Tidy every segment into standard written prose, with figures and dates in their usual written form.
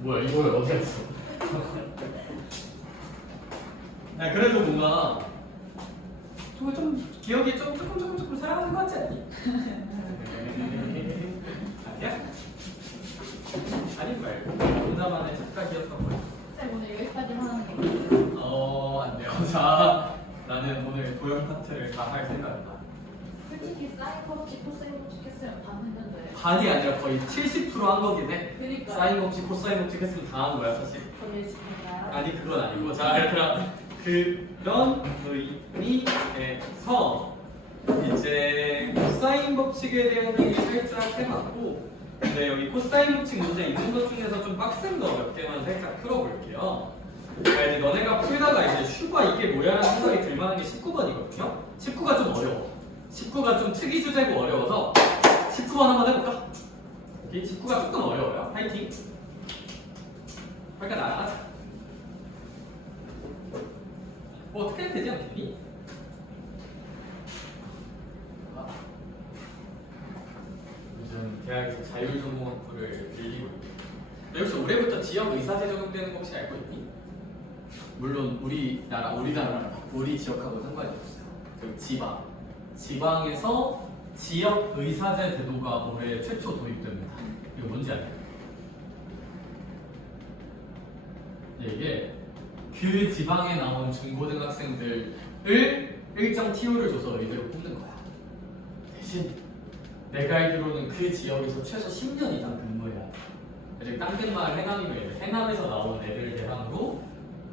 뭐야 이거 어디 갔어? 야 그래도 뭔가 좀 기억이 조금 살아가는 것 같지 않니? 아니야? 아니 말고 혼자만의 착각이었던 거야. 쌤 오늘 여기까지만 하는 거. 안 돼요. 자, 나는 오늘 도형 파트를 다 할 생각이다. 솔직히 사인 법칙, 코사인 법칙 했으면 반 했는데. 반이 아니라 거의 70%한 거긴 해. 그니까. 사인 법칙, 코사인 법칙 했으면 다 한 거야 사실. 보겠습니다. 아니 그건 아니고 자 얘들아 그런 의미에서 이제 코사인 법칙에 대한 얘기 살짝 해봤고 근데 여기 코사인 법칙 문제 있는 것 중에서 좀 빡센 거 몇 개만 살짝 풀어볼게요. 그러니까 이제 너네가 풀다가 이제 슈가 이게 뭐야라는 생각이 들만한 게 19번이거든요. 19가 좀 어려워. 19가 좀 특이 주제고 어려워서 19번 한번 해볼까? 오케이 19가 조금 어려워요. 파이팅. 그러니까 나가자. 뭐 어떻게 해도 되지 않겠니? 요즘 대학에서 자율전공학부를 빌리고 있고 여기서 올해부터 지역 의사제 적용되는 거 혹시 알고 있니? 물론 우리나라 우리 지역하고 상관이 없어요. 그 지방에서 지역 의사제 제도가 올해 최초 도입됩니다. 이거 뭔지 알아요? 이게 그 지방에 나온 중고등학생들을 일정 TO를 줘서 의대로 뽑는 거야. 대신 내가 알기로는 그 지역에서 최소 10년 이상 근무해야 돼. 즉 땅끝마을 해남이면 해남에서 나온 애들 대상으로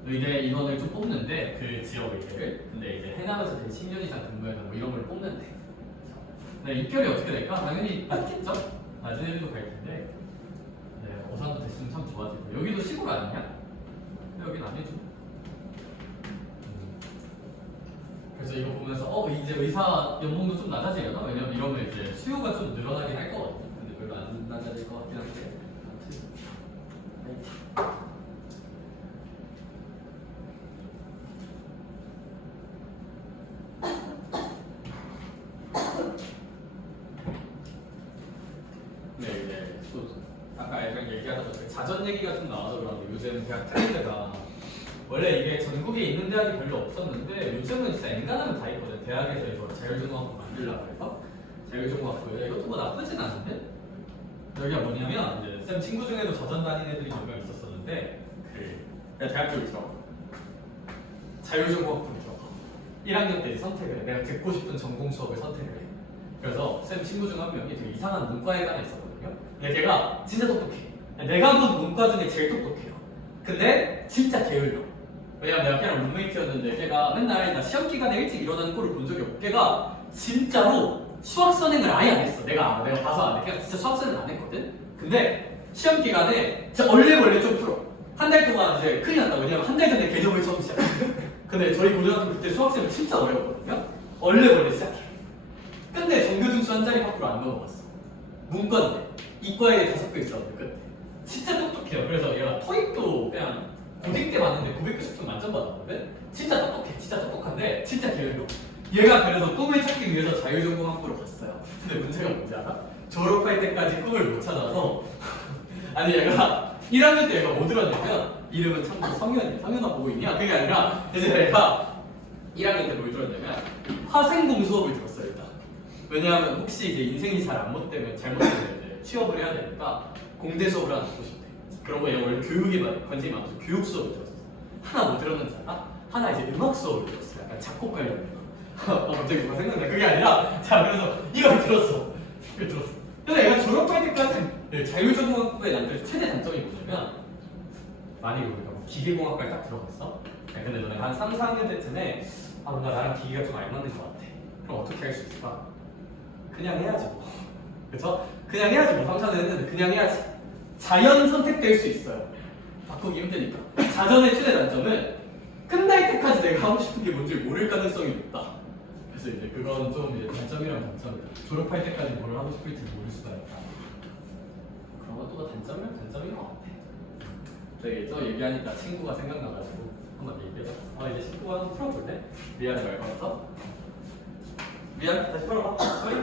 의대 인원을 좀 뽑는데 그 지역 의대를 근데 이제 해남에서 된 10년 이상 근무해서 뭐 이런 걸 뽑는데 네, 입결이 어떻게 될까? 당연히 맞겠죠? 낮은 애들도 갈 텐데 네, 어산도 됐으면 참 좋아지고 여기도 시골 아니냐? 여긴 아니죠. 그래서 이거 보면서 이제 의사 연봉도 좀 낮아지려나? 왜냐면 이러면 이제 수요가 좀 늘어나긴 할 거거든요. 근데 별로 안 낮아질 것 같긴 한데. 네, 이제 또 아까 약간 얘기하다가 자전 얘기가 좀 나와서 그런데 요즘 대학 트렌드가 원래 이게 전국에 있는 대학이 별로 없었는데 요즘은 진짜 엔간하면 다 있거든. 대학에서 이거 자율전공학부 만들려고 해서 자율전공학부에 이것도 뭐 나쁘진 않은데 여기가 뭐냐면 이제 쌤 친구 중에도 저전 다닌 애들이 몇 명 있었었는데 내가 대학교를 들어가 자율전공학부를 들어가 1학년 때 선택을 해. 내가 듣고 싶은 전공 수업을 선택을 해. 그래서 쌤 친구 중 한 명이 되게 이상한 문과에 하나 있었거든요. 근데 걔가 진짜 똑똑해. 내가 본 문과 중에 제일 똑똑해요. 근데 진짜 게을러. 왜냐면 내가 걔랑 룸메이트였는데 걔가 맨날 나 시험 기간에 일찍 일어나는 꼴을 본 적이 없고 걔가 진짜로 수학 선행을 아예 안 했어. 내가 봐서 안 해. 걔가 진짜 수학 선행 안 했거든. 근데 시험 기간에 진짜 얼레벌레 좀 풀어. 한 달 동안 이제 큰일 났다. 왜냐면 한 달 전에 개념을 처음 시작해. 근데 저희 고등학교 그때 수학 시험 진짜 어려웠거든요. 얼레벌레 시작해. 근데 정규등수 한 자리 밖으로 안 넘어갔어. 문과인데 이과에 5개 있었는데 그때 진짜 똑똑해요. 그래서 얘가 토익도 그냥 고딩 때 봤는데 990점 만점 받았거든? 진짜 똑똑해. 진짜 똑똑한데 진짜 게을러. 얘가 그래서 꿈을 찾기 위해서 자율전공학부로 갔어요. 근데 문제가 뭔지 알아? 졸업할 때까지 꿈을 못 찾아서 아니 얘가 1학년 때 얘가 뭐 들었냐면 이름은 참고 성현아 보고 있냐? 그게 아니라 이제 얘가 1학년 때 뭘 들었냐면 화생공 수업을 들었어요 일단. 왜냐하면 혹시 이제 인생이 잘못되면 이제 취업을 해야 되니까 공대 수업을 하나 듣고 싶대. 그런 거 얘가 원래 교육에 관심이 많아서 교육 수업을 들었어. 하나 뭐 들었는지 알아? 하나 이제 음악 수업을 들었어. 약간 작곡 관련된 거. 갑자기 뭐가 생각나. 그게 아니라 자 그래서 이걸 들었어. 근데 얘가 졸업할 때까지 자율전공학부의 난들 최대 단점이 뭐냐면 만약에 우리가 뭐 기계공학과에 딱 들어갔어. 근데 너네 한 3, 4학년 때쯤에 뭔가 나랑 기계가 좀 알맞는 것 같아. 그럼 어떻게 할 수 있을까? 그냥 해야지 뭐. 그쵸? 그냥 해야지 뭐 3, 4년 했는데 그냥 해야지. 자연 선택될 수 있어요. 바꾸기 힘드니까. 자전의 최대 단점은 끝날 때까지 내가 하고 싶은 게 뭔지 모를 가능성이 높다. 그래서 이제 그건 좀 이제 단점이랑 단점이다. 졸업할 때까지 뭘 하고 싶을지 모를 수가 있다. 그런 것도 단점이랑 단점인 것 같아. 되게 저 얘기하니까 친구가 생각나가지고 한번 얘기해봤어. 이제 친구가 한번 풀어볼래? 미안해 말 걸어서. 미안 다시 풀어봐. 소리.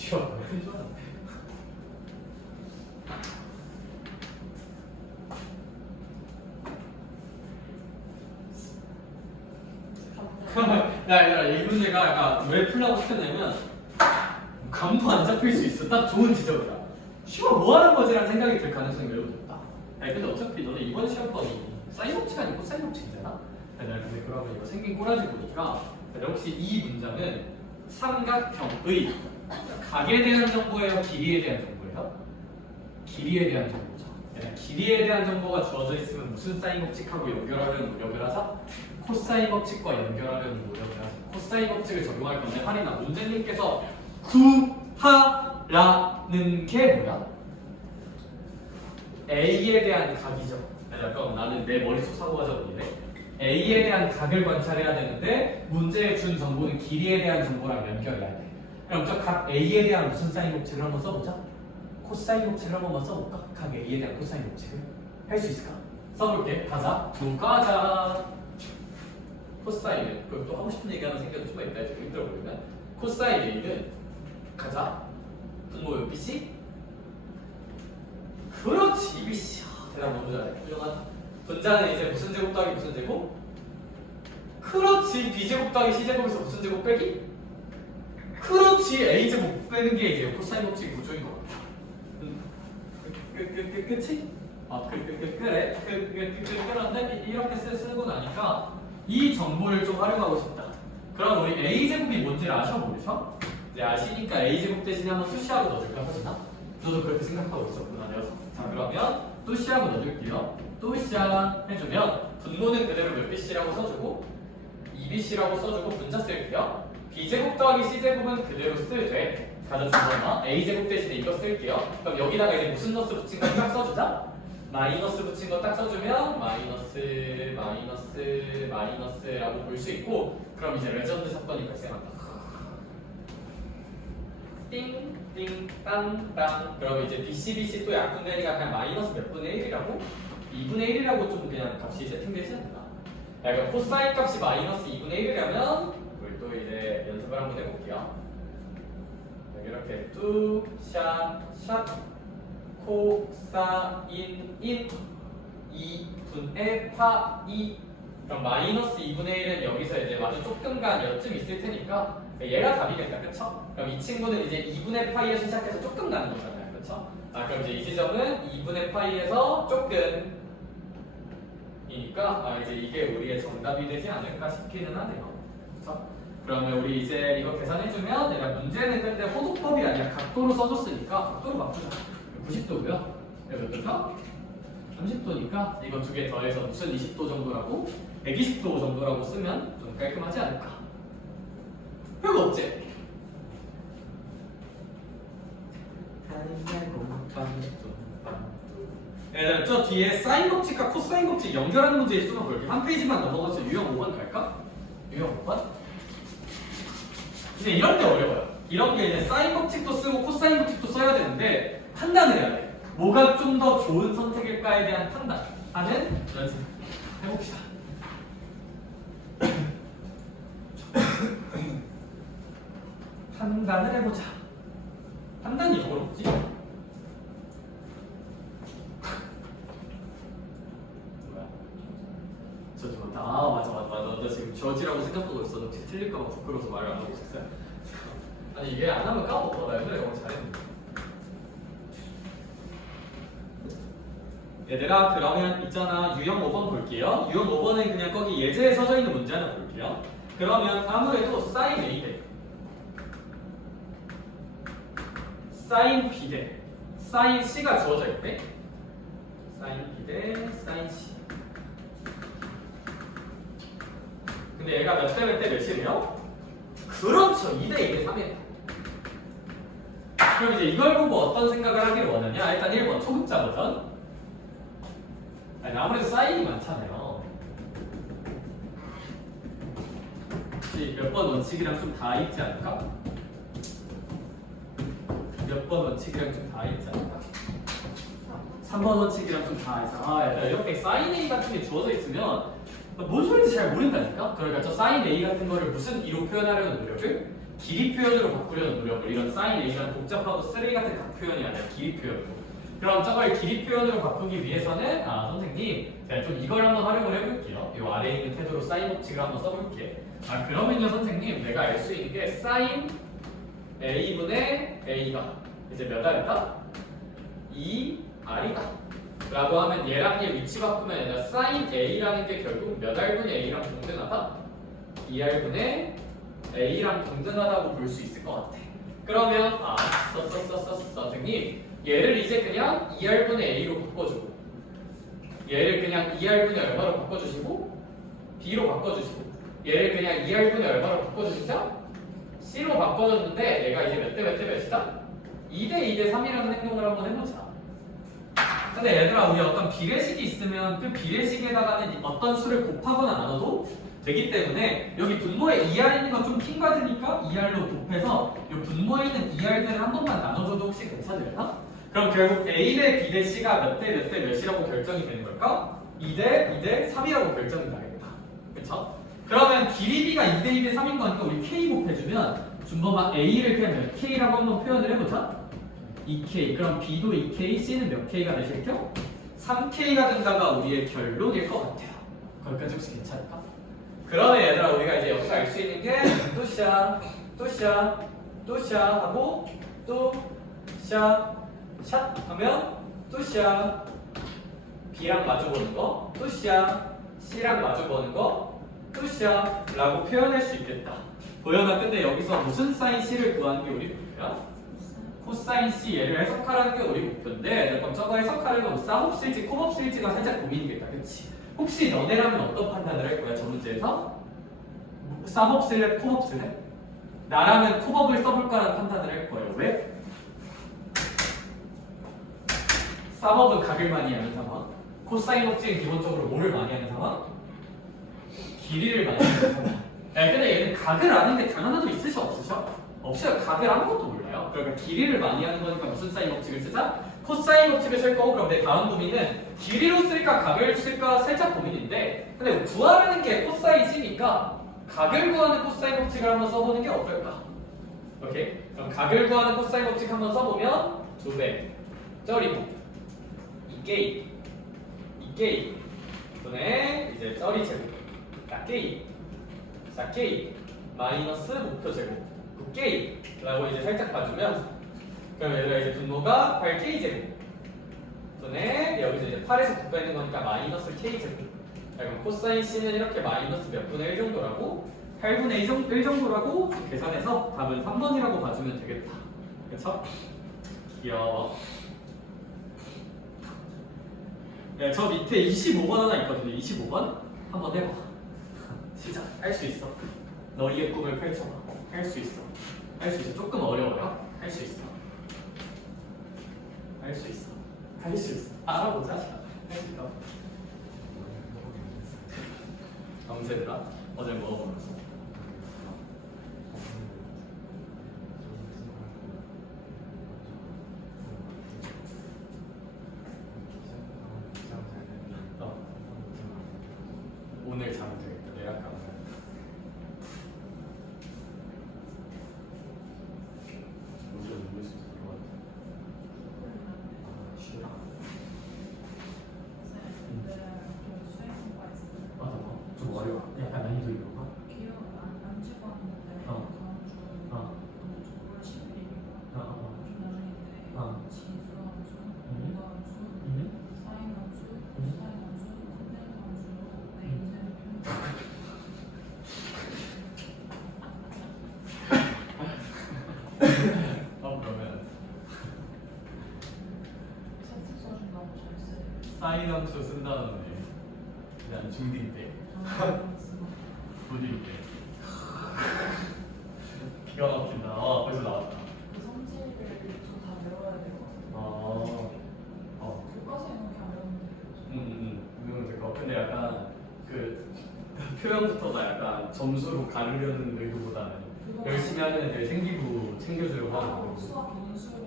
쉬워. 큰 줄 알았네. 야, 이 문제가 약간 왜 풀라고 시켰냐면 감도 안 잡힐 수 있어. 딱 좋은 지적이다. 쉬워 뭐 하는 거지라는 생각이 들 가능성이 매우 높다. 아니 근데 어차피 너네 이번 시험번이 사인 법칙 아니고 사인 법칙이잖아. 근데 그러면 이거 생긴 꼬라지 보니까 혹시 이 문장은 삼각형의 각에 대한 정보예요? 길이에 대한 정보예요? 길이에 대한 정보죠. 길이에 대한 정보가 주어져 있으면 무슨 사인 법칙하고 연결하려는 노력을 하자? 코사인 법칙과 연결하려는 노력을 하자. 코사인 법칙을 적용할 건데 할인아 문제님께서 구하라는 게 뭐야? A에 대한 각이죠. 약간 나는 내 머릿속 사고하자던데 A에 대한 각을 관찰해야 되는데 문제에 준 정보는 길이에 대한 정보랑 연결해야 돼. 그럼 저 각 A에 대한 무슨 사인 법칙을 한번 써보자. 코사인 법칙을 한 번만 써볼까? 각 A에 대한 코사인 법칙을 할 수 있을까? 써볼게. 가자. 가자. 코사인은 그럼 또 하고 싶은 얘기 하나 생겨도 좀 이따 좀 힘들어 보이면 코사인 A는 가자. 분모 BC. 그렇지 BC. 대답 너무 잘해. 훌륭하다. 분자는 이제 무슨 제곱 더하기 무슨 제곱? 그렇지 B제곱 더하기 C제곱에서 무슨 제곱 빼기? 그렇지 A제곱 빼는 게 이제 코사인 법칙 구조인 거 같아. 그치? 그래. 그런데 이렇게 쓰고 나니까 이 정보를 좀 활용하고 싶다. 그럼 우리 A제곱이 뭔지를 아셔 모르셔? 이제 아시니까 A제곱 대신에 한번 수시하고 넣어줄까 하시나? 너도 그렇게 생각하고 있었구나 녀석. 자 그러면 수시하고 넣어줄게요. 수시하 해주면 분모는 그대로 몇 BC라고 써주고 2BC라고 써주고 분자 쓸게요. B제곱 더하기 C제곱은 그대로 쓸되 가져준거나 A제곱 대신에 이거 쓸게요. 그럼 여기다가 이제 무슨 너스 붙인 거 딱 써주자. 마이너스 붙인 거 딱 써주면 마이너스라고 볼 수 있고 그럼 이제 레전드 사건이 발생한다. 띵띵 땅땅 그럼 이제 BC 또 약분되니까 그냥 마이너스 몇 분의 1이라고? 2분의 1이라고 좀 그냥 값이 세팅되지 않나? 그럼 코사인 값이 마이너스 2분의 1이라면 우리 또 이제 연습을 한번 해볼게요. 이렇게 뚜, 샷, 코사인 1 2분의 파 2 그럼 마이너스 2분의 1은 여기서 이제 아주 조금간 여쯤 있을 테니까 얘가 답이겠다 그쵸? 그럼 이 친구는 이제 2분의 파이에서 시작해서 조금 가는 거잖아요 그쵸? 그럼 이제 이 지점은 2분의 파이에서 조금 이니까 이제 이게 우리의 정답이 되지 않을까 싶기는 하네요 그쵸? 그러면 우리 이제 이거 계산해주면 내가 문제는 근데 호도법이 아니라 각도로 써줬으니까 각도로 바꾸자 90도고요 몇 도죠? 30도니까 이거 두 개 더해서 무슨 20도 정도라고? 120도 정도라고 쓰면 좀 깔끔하지 않을까? 별거 없지? 얘들아 저 뒤에 사인 법칙과 코사인 법칙 연결하는 문제 있으면 볼게 한 페이지만 넘어가서 유형 5번 갈까? 유형 5번? 근데 이런 게 어려워요 이런 게 이제 사인 법칙도 쓰고 코사인 법칙도 써야 되는데 판단을 해야 돼 뭐가 좀 더 좋은 선택일까에 대한 판단하는 연습 해봅시다 판단을 해보자 판단이 이걸 뭐지? 뭐야? 맞아 나 지금 저지라고 생각하고 있어 너 틀릴까봐 부끄러워서 말을 안 하고 있었어요 아니 이게 안 하면 까먹어 나 옛날에 영어 잘했는데 얘들아 그러면 있잖아 유형 5번 볼게요 유형 5번은 그냥 거기 예제에 써져 있는 문제 하나 볼게요 그러면 아무래도 사인 A 대 사인 B 대 사인 C가 주어져 있대 사인 B 대 사인 C 근데 얘가 몇 대 몇이래요? 그렇죠 2대 2대 3이에요 그럼 이제 이걸 보고 어떤 생각을 하기를 원하냐 일단 1번 초급자 버전 아무래도 사인이 많잖아요. 혹시 몇 번 원칙이랑 좀 다 있지 않을까? 몇 번 원칙이랑 좀 다 있지 않을까? 3번 원칙이랑 좀 다 있어. 이렇게 사인 A 같은 게 주어져 있으면 뭔 소리인지 잘 모른다니까? 그러니까 저 사인 A 같은 거를 무슨 E로 표현하려는 노력을? 길이 표현으로 바꾸려는 노력을 이런 사인 A라는 복잡하고 쓰레기 같은 각 표현이 아니라 길이 표현으로. 그럼 저걸 길이 표현으로 바꾸기 위해서는 선생님 제가 좀 이걸 한번 활용을 해볼게요. 이 아래에 있는 태도로 사인 법칙을 한번 써볼게. 그러면요 선생님 내가 알 수 있는 게 사인 A분의 A가 이제 몇 R이다? 2R이다 라고 하면 얘랑 얘 위치 바꾸면 얘가 사인 A라는 게 결국 몇 R분의 A랑 동등하다? 2R분의 A랑 동등하다고 볼 수 있을 것 같아. 그러면 선생님 얘를 이제 그냥 2R분의 A로 바꿔주고 얘를 그냥 2R분의 얼마로 바꿔주시고 B로 바꿔주시고 얘를 그냥 2R분의 얼마로 바꿔주시죠? C로 바꿔줬는데 얘가 이제 몇 대 몇 대 몇이다? 2대 2대 3이라는 행동을 한번 해보자. 근데 얘들아 우리 어떤 비례식이 있으면 그 비례식에다가는 어떤 수를 곱하거나 나눠도 되기 때문에 여기 분모에 2R 있는 건 좀 킹받으니까 2R로 곱해서 이 분모에 있는 2R들을 한 번만 나눠줘도 혹시 괜찮을까? 그럼 결국 A 대 B 대 C가 몇 대 몇 대 몇이라고 결정이 되는 걸까? 2대 2대 3이라고 결정이 나겠다. 그쵸? 그러면 길이 B가 2대 2대 3인 거니까 우리 K 곱해주면 준범아 A를 그냥 몇 K라고 한번 표현을 해보자. 2K. 그럼 B도 2K, C는 몇 K가 되실게요? 3K가 된다가 우리의 결론일 것 같아요. 거기까지 혹시 괜찮을까? 그러면 얘들아 우리가 이제 여기서 알 수 있는 게 또샤, 또샤, 또샤 하고 또샤, 샷 하면 또샤 B랑 마주보는 거, 또샤 C랑 마주보는 거, 또샤 라고 표현할 수 있겠다. 보여나 근데 여기서 무슨 사인 C를 구하는 게 우리 목표야? 코사인 C 얘를 해석하라는 게 우리 목표인데 그럼 저거 해석하려면 쌍없을지 콤없을지가 살짝 고민이겠다. 그치? 혹시 너네라면 어떤 판단을 할 거야? 저 문제에서? 쌍없을래? 콤없을래? 나라면 콤업을 써볼까라는 판단을 할 거예요. 왜? 쌍업은 각을 많이 하는 상황, 코사인 법칙은 기본적으로 뭐를 많이 하는 상황? 길이를 많이 하는 상황. 근데 얘는 각을 아는 게 단 하나도 있으셔 없으셔? 없어요. 각을 아무것도 몰라요. 그러니까 길이를 많이 하는 거니까 무슨 사인 법칙을 쓰자? 코사인 법칙을 쓸 거고 그럼 내 다음 고민은 길이로 쓸까 각을 쓸까 살짝 고민인데 근데 구하라는 게 코사인이니까 각을 구하는 코사인 법칙을 한번 써보는 게 어떨까? 오케이? 그럼 각을 구하는 코사인 법칙 한번 써보면 2배 쩌리고 2K 2K 분의 이제 쩌리 제곱 4K 4K 마이너스 목표 제곱 9K라고 이제 살짝 봐주면 그럼 얘들아 이제 분모가 8K 제곱 분의 여기서 이제 8에서 9 빼는 거니까 마이너스 K 제곱 그럼 코사인 C는 이렇게 마이너스 몇 분의 1 정도라고 8분의 1 정도라고 계산해서 답은 3번이라고 봐주면 되겠다. 그쵸? 귀여워. 네, 저 밑에 25번 하나 있거든요. 25번 한번 해봐. 시작. 할 수 있어. 너희의 꿈을 펼쳐봐. 할 수 있어. 할 수 있어. 조금 어려워요. 할 수 있어. 할 수 있어. 할 수 있어. 알아보자. 할 수 있다. 밤새더라. 어제 뭐 먹었어? 오늘 자면 되겠다. 내일 아까 약간 난이도 있는 거? 기억 안 찍었는데 어. 다음 주 9월 11일인가 좀 나중인데 진수함수, 공부함수, 사인함수, 코사인함수, 탄젠함수, 내 인생 그러면 세트 써준다고 잘 쓰. 사인함수 쓴 다음에 그냥 중딩 때 고딩 때 기가 막힌다. 벌써 나왔다. 그 성질을 좀 다 외워야 되거든요. 교과서에 그렇게 안 외우는데. 그러면 될 것 같아. 근데 약간 그 표현부터가 약간 점수로 가르려는 의도보다는 열심히 하는 애들 생기부 챙겨주려고 하는 거고. 수학 논술형이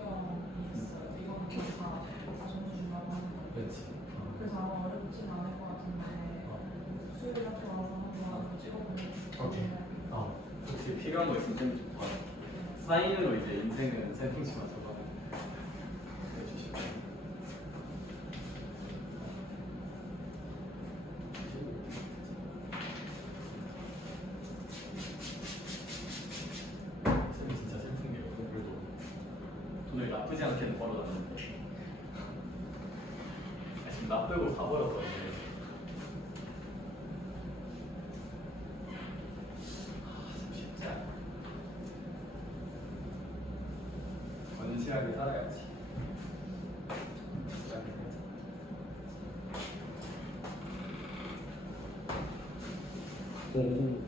있어요. 이거는 기억 다 점수 준다고 하는 거. 그렇지. 그래서 아마 어렵진 않을 것 같은데 수요일 학교 와서 한번 찍어보면 오케이. 혹시 필요한 거 있으면 좀 봐. 사인으로 이제 인생은 세팅치만 적어요. 해주시고. 쌤이 진짜 슬픈 게 그래도 돈을 나쁘지 않게 벌어놨는데 지금 나 빼고 다 벌었거든요. 건실하게 살아야지. 오.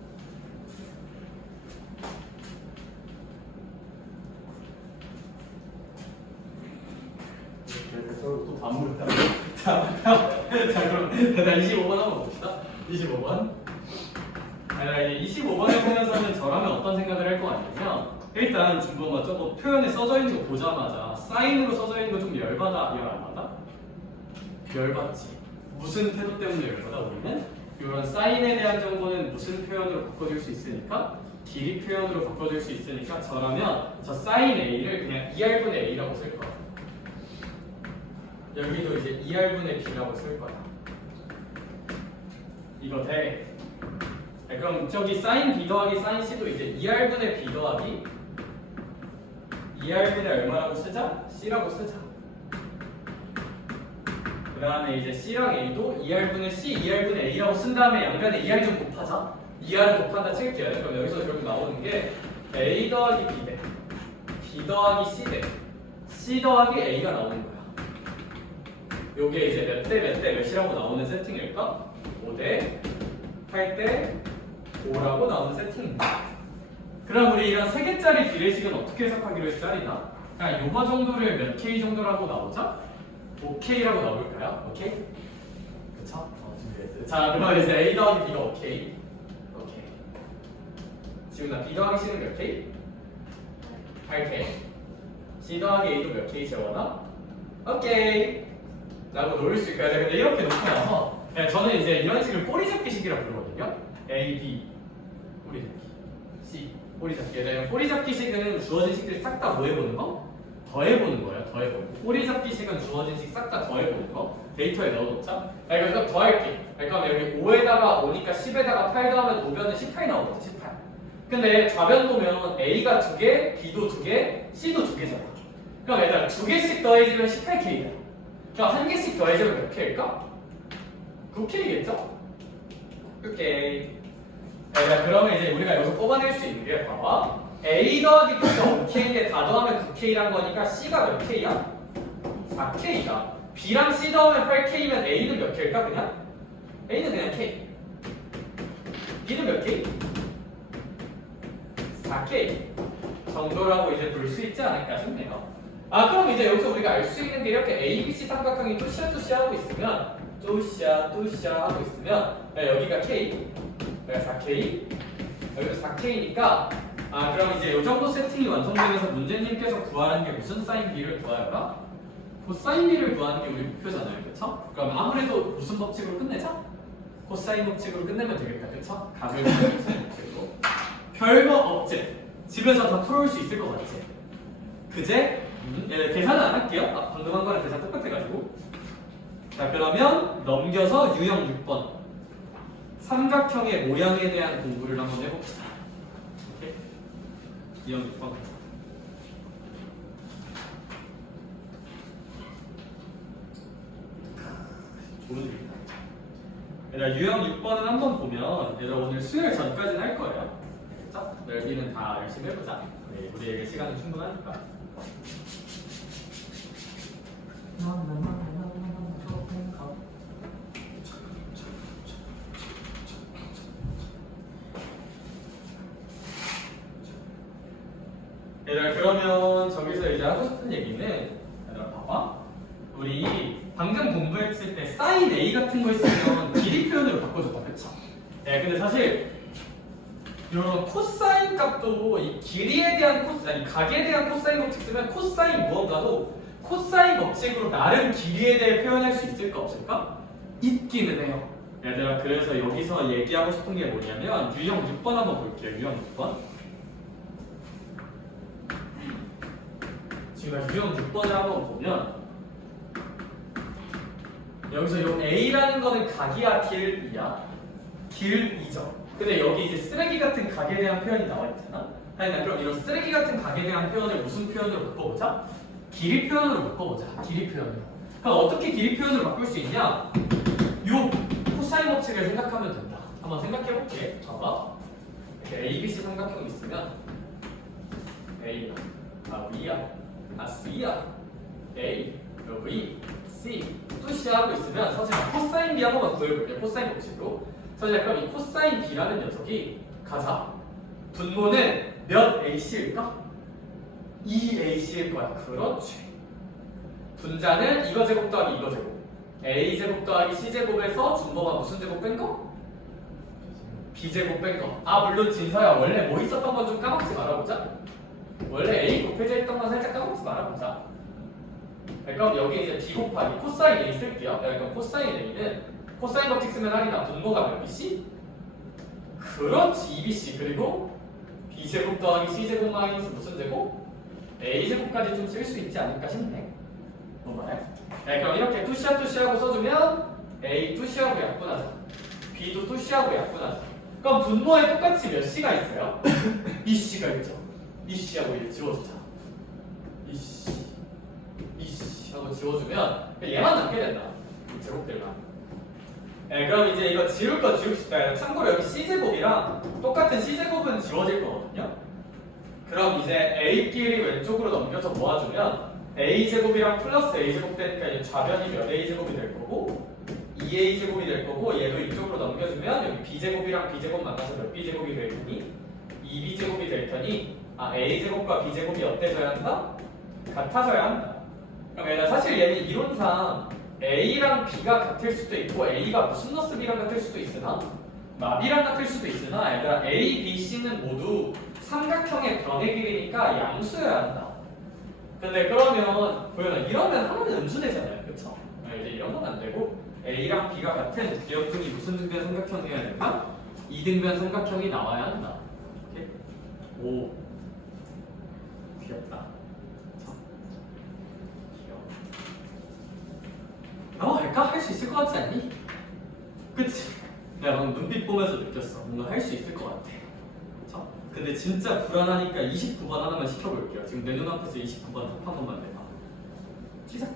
그래서 또 반복했다. 자, 그럼 나 25번 한번 봅시다. 25번. 나 이제 25번에 보면서는 저라면 어떤 생각을 할 거 아니냐? 일단 준범아 저거 표현에 써져 있는 거 보자마자 사인으로 써져 있는 거 좀 열받아? 열 안 받아? 열받지. 무슨 태도 때문에 열받아 우리는? 이런 사인에 대한 정보는 무슨 표현으로 바꿔줄 수 있으니까 길이 표현으로 바꿔줄 수 있으니까 저라면 저 사인 A를 그냥 2R분의 A라고 쓸 거야. 여기도 이제 2R분의 B라고 쓸 거야. 이거 돼. 네, 그럼 저기 사인 B 더하기 사인 C도 이제 2R분의 B 더하기 2R분의 얼마라고 쓰자? C라고 쓰자. 그 다음에 이제 C랑 A도 2R분의 C, 2R분의 A라고 쓴 다음에 양변에 2R 좀 곱하자. 2R을 곱한다 칠게요. 그럼 여기서 결국 나오는 게 A 더하기 B 대 B 더하기 C 대 C 더하기 A가 나오는 거야. 요게 이제 몇 대 몇 대 몇이라고 나오는 세팅일까? 5대 8대 5라고 나오는 세팅입니다. 그럼 우리 이런 3개짜리 비례식은 어떻게 해석하기로 했어, 아리나? 그냥 요거 정도를 몇 K 정도라고 나오자? 5K라고 나올까요? 오케이? 그쵸? 준비했어요. 자, 그럼 이제 A 더하기 B가 5K. 오케이. 지금 나 B 더하기 C는 몇 K? 8K. C 더하기 A도 몇 K 재워놔? 오케이. 라고 놓을 수 있어요. 근데 이렇게 놓고 나서 저는 이제 이런 식을 꼬리잡기식이라고 부르거든요. A, B, 꼬리잡기. C, 꼬리잡기. 왜냐면 꼬리잡기식은 주어진 식들 싹 다 뭐 해보는 거? 더해보는 거예요. 더해보는 거. 꼬리잡기식은 주어진 식 싹 다 더해보는 거. 데이터에 넣어놓자. 그러니까 더할게. 그러니까 여기 5에다가 5니까 10에다가 8 더하면 5변은 18 나오거든. 18. 근데 좌변 보면 A가 2개, B도 2개, C도 2개잖아. 그럼 일단 2개씩 더해지면 18K야. 그럼 1개씩 더해지면 몇 K일까? 9K겠죠? 9K. 그러면 이제 우리가 여기서 뽑아낼 수 있는 게 봐봐. A 더하기 B가 5K인데 다 더하면 9K란 거니까 C가 몇 K야? 4K다. B랑 C 더하면 8K면 A는 몇 K일까 그냥? A는 그냥 K. B는 몇 K? 4K 정도라고 이제 볼 수 있지 않을까 싶네요. 그럼 이제 여기서 우리가 알 수 있는 게 이렇게 ABC 삼각형이 뚜시아 하고 있으면 뚜시아 하고 있으면 여기가 K, 여기가 4K, 여기도 4K니까 그럼 이제 이 정도 세팅이 완성되면서 문제님께서 구하는 게 무슨 사인 B를 구하여라? 코사인 B를 구하는 게 우리 목표잖아요, 그렇죠? 그럼 아무래도 무슨 법칙으로 끝내자? 코사인 법칙으로 끝내면 되겠다, 그렇죠? 각을 코사인 법칙으로. 별거 없지? 집에서 다 풀어올 수 있을 것 같지? 그제? 계산은 안 할게요. 방금 한 거랑 계산 똑같아가지고. 자, 그러면 넘겨서 유형 6번. 삼각형의 모양에 대한 공부를 한번 해봅시다. 오케이? 유형 6번. 좋은 일이다. 얘들아, 유형 6번은 한번 보면 얘들아 오늘 수요일 전까지는 할 거예요. 알겠죠? 여기는 다 열심히 해보자. 네, 우리에게 시간은 충분하니까. 얘들아, 그러면 저기서 이제 하고 싶은 얘기는 얘들아 봐봐. 우리 방금 공부했을 때 사인 A 같은 거 있으면 길이 표현으로 바꿔줬다, 그쵸? 네, 근데 사실 이런 코사인 값도 이 길이에 대한 각에 대한 코사인 법칙 쓰면 코사인 무언가도 코사인 법칙으로 나름 길이에 대해 표현할 수 있을까 없을까? 있기는 해요. 얘들아, 그래서 여기서 얘기하고 싶은 게 뭐냐면 유형 6번 한번 볼게요. 유형 6번. 그러니까 유형 6번을 한번 보면 여기서 요 A라는 거는 각이야 길이야? 길이죠. 근데 여기 이제 쓰레기 같은 각에 대한 표현이 나와 있잖아. 그러니까 그럼 이런 쓰레기 같은 각에 대한 표현을 무슨 표현으로 바꿔보자? 길이 표현으로 바꿔보자. 길이 표현으로. 그럼 어떻게 길이 표현으로 바꿀 수 있냐? 요 코사인 법칙을 생각하면 된다. 한번 생각해볼게. 봐봐. 이렇게 A, B, C 삼각형이 있으면 A, B야, C야, A, V, C 뚜시하고 있으면 서진아 코사인 B 한 번만 구해볼게. 코사인 법칙으로. 서진아 그럼 이 코사인 B라는 녀석이 가자. 분모는 몇 AC일까? 2AC일 거야. 그렇지. 분자는 이거 제곱 더하기 이거 제곱. A 제곱 더하기 C 제곱에서 분모가 무슨 제곱 뺀 거? B 제곱 뺀 거. 아 물론 진서야 원래 뭐 있었던 건 좀 까먹지 말아보자. 원래 A 곱해져 있던 건 살짝 까먹지 말아보자. 그럼 여기 이제 B 곱하기 코사인 A 쓸게요. 그러니까 코사인 A는 코사인 법칙 쓰면 할인아 분모가 몇 BC? 그렇지 2BC. 그리고 B 제곱 더하기 C 제곱 마이너스 무슨 제곱? A 제곱까지 좀 쓸 수 있지 않을까 싶네. 뭔 말해? 네, 그럼 이렇게 뚜시하고 써주면 A 뚜시하고 약분하자. B도 뚜시하고 약분하자. 그럼 분모에 똑같이 몇 C가 있어요? 2C가 있죠. 2C하고 1 지워주자. 2C 하고 지워주면 얘만 남게 된다. 이 제곱들만. 네, 그럼 이제 이거 지울 거 지웁시다. 참고로 여기 C제곱이랑 똑같은 C제곱은 지워질 거거든요. 그럼 이제 A끼리 왼쪽으로 넘겨서 모아주면 A제곱이랑 플러스 A제곱 되니까 이 좌변이 몇 A제곱이 될 거고 2A제곱이 될 거고 얘도 이쪽으로 넘겨주면 여기 B제곱이랑 B제곱 만나서 몇 B제곱이 될 테니 2B제곱이 될 테니 A제곱과 B제곱이 어때져야 한다? 같아져야 한다. 그럼 얘는 사실 얘는 이론상 A랑 B가 같을 수도 있고 A가 무슨 너스 B랑 같을 수도 있으나 마비랑 같을 수도 있으나 얘들아 A, B, C는 모두 삼각형의 변의 길이니까 양수여야 한다. 근데 그러면 보여요. 이러면 하나는 음수되잖아요. 그쵸? 이제 이런 건 안 되고 A랑 B가 같은 기억등이 무슨 등변 삼각형이어야 된다? 2등변 삼각형이 나와야 한다. 오케이? 오 귀엽다. 넘어갈까? 할 수 있을 것 같지 않니? 그치? 내가 방금 눈빛 보면서 느꼈어. 뭔가 할 수 있을 것 같아. 그쵸? 근데 진짜 불안하니까 29번 하나만 시켜볼게요. 지금 내 눈앞에서 29번 답 한 번만 내봐. 시작!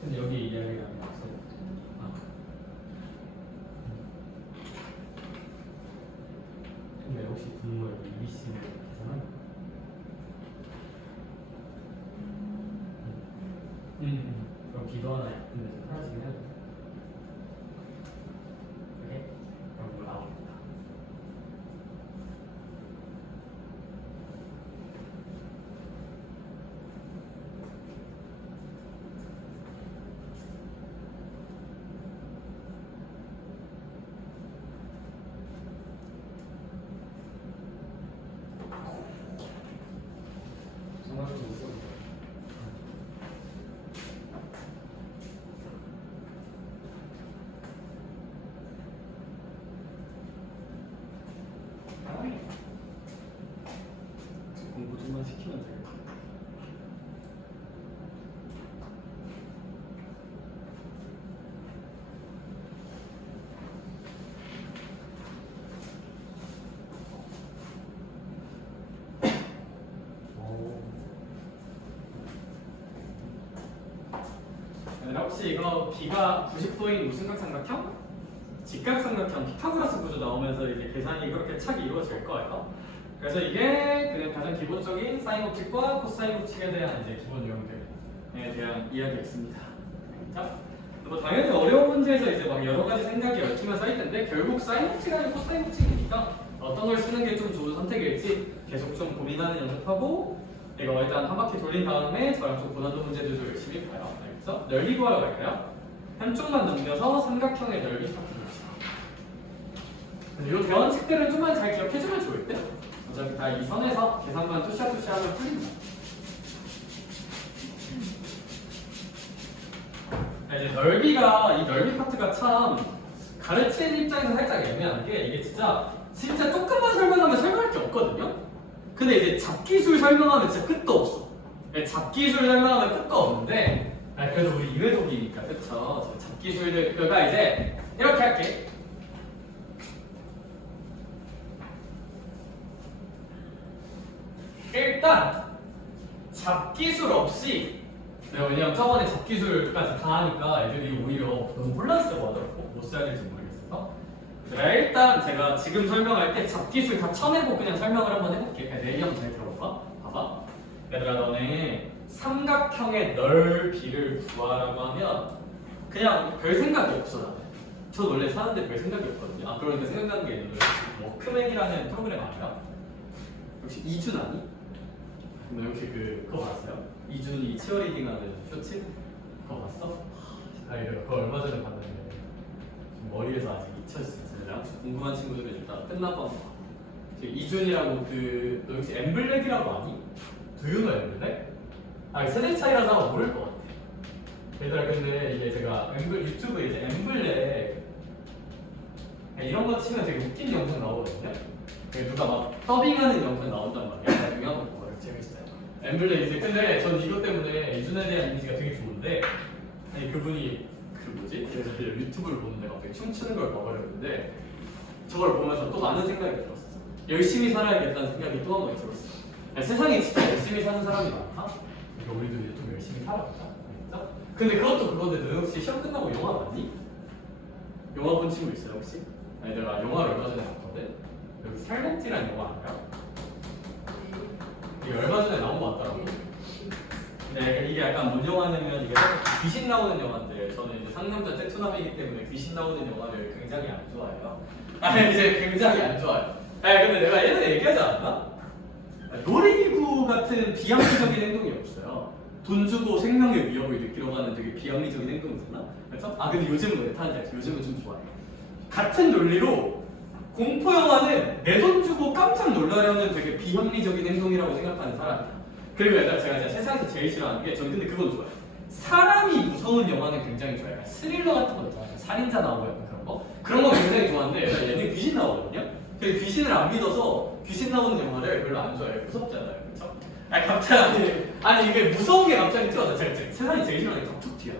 근데 여기 이야기가 없어. 근데 혹시 분모에 EBC는 계산하나? 그럼 B도 하나 약분돼서 사라지긴 해도 그래? 그럼 뭐 나오겠다. 혹시 이거 B가 90도인 무심각삼각형? 직각삼각형 피타고라스 구조 나오면서 이제 계산이 그렇게 착 이루어질 거예요. 그래서 이게 그냥 가장 기본적인 사인 법칙과 코사인 법칙에 대한 이제 기본 유형들에 대한 이야기였습니다. 자, 뭐 당연히 어려운 문제에서 이제 막 여러 가지 생각이 얽히면서 할 텐데 결국 사인 법칙 아니고 코사인 법칙이니까 어떤 걸 쓰는 게 좀 좋은 선택일지 계속 좀 고민하는 연습하고 이거 일단 한 바퀴 돌린 다음에 저랑 좀 고난도 문제들도 열심히 봐요. 알겠어? 넓이 구하러 갈까요? 한쪽만 넘겨서 삼각형의 넓이 파트 봅시다. 이 대원칙들은 좀만 잘 기억해주면 좋을 듯? 어차피 다 이 선에서 계산만 뚜샤뚜샤 하면 풀립니다. 이제 넓이가, 이 넓이 파트가 참 가르치는 입장에서 살짝 애매한 게 이게 진짜 조금만 설명하면 설명할 게 없거든요? 근데 이제 잡기술 설명하면 진짜 끝도 없어. 잡기술 설명하면 끝도 없는데 그래도 우리 이회독이니까 그쵸? 잡기술들 그러니까 이제 이렇게 할게. 일단 잡기술 없이 왜냐면 저번에 잡기술까지 다 하니까 애들이 오히려 너무 혼란스러워 하더라고. 뭐 써야 될지 모르겠어서. 일단 제가 지금 설명할 때 잡기술 다 쳐내고 그냥 설명을 한번 해볼게. 그냥 내 이형 잘 들어봐. 봐봐. 얘들아 너네 삼각형의 넓이를 구하라고 하면 그냥 별 생각이 없어 나는. 저 원래 사는데 별 생각이 없거든요. 아 그런데 생각나는 게 있는데 워크맨이라는 프로그램 알아요? 혹시 이준 아니? 너 혹시 그거 봤어요? 이준이 치어리딩 하는 쇼츠? 그거 봤어? 아 이거 그거 얼마 전에 봤는데 좀 머리에서 아직 잊혀졌어요. 혹시 궁금한 친구들은 일단 끝나고 한번 봐. 이준이라고 너 혹시 엠블랙이라고 아니? 두유노 엠블랙? 아 세대 차이라서 아마 모를 것 같아. 얘들아 근데 이게 제가 유튜브에 이제 엠블랙 이런 거 치면 되게 웃긴 영상 나오거든요. 누가 막 더빙하는 영상 나온단 말이야. 나중에 한번 보고 재밌어요. 엠블랙 이제 근데 전 이것 때문에 이준에 대한 이미지가 되게 좋은데 아니 그분이 그 뭐지? 그래서 유튜브를 보는데 갑자기 춤추는 걸 봐버렸는데 저걸 보면서 또 많은 생각이 들었어. 열심히 살아야겠다는 생각이 또 한 번 들었어. 아니, 세상에 진짜 열심히 사는 사람이 많다? 그러니까 우리도 이제 좀 열심히 살아보자. 알겠어? 근데 그것도 그건데 너 혹시 시험 끝나고 영화 봤니? 영화 본 친구 있어요 혹시? 아니 내가 영화를 얼마 전에 봤거든? 여기 살렌지라는 영화 알아요? 이게 얼마 전에 나온 거 같더라고. 네, 이게 약간 뭔 영화냐면 이게 귀신 나오는 영화인데 저는 이제 상남자 테투남이기 때문에 귀신 나오는 영화를 굉장히 안 좋아해요. 아니 이제 굉장히 안 좋아해요. 아니 근데 내가 예전에 얘기하지 않았나? 놀이기구 같은 비합리적인 행동이 없어요. 돈 주고 생명의 위협을 느끼려고 하는 되게 비합리적인 행동이잖아. 그렇죠? 아 근데 요즘은 왜 타는지 알죠? 요즘은 좀 좋아해. 같은 논리로 공포 영화는 내 돈 주고 깜짝 놀라려는 되게 비합리적인 행동이라고 생각하는 사람이야. 그리고 일단 제가 진짜 세상에서 제일 싫어하는 게 저는 근데 그건 좋아요. 사람이 무서운 영화는 굉장히 좋아요. 스릴러 같은 거 있잖아요. 살인자 나오고 약간 그런 거. 그런 거 굉장히 좋아하는데 얘는 귀신 나오거든요. 근데 귀신을 안 믿어서 귀신 나오는 영화를 별로 안 좋아해요. 무섭잖아요. 그렇죠? 아니 갑자기 아니 이게 무서운 게 갑자기 튀어나와. 제가 세상에 제일 싫어하는 게 갑툭 튀어.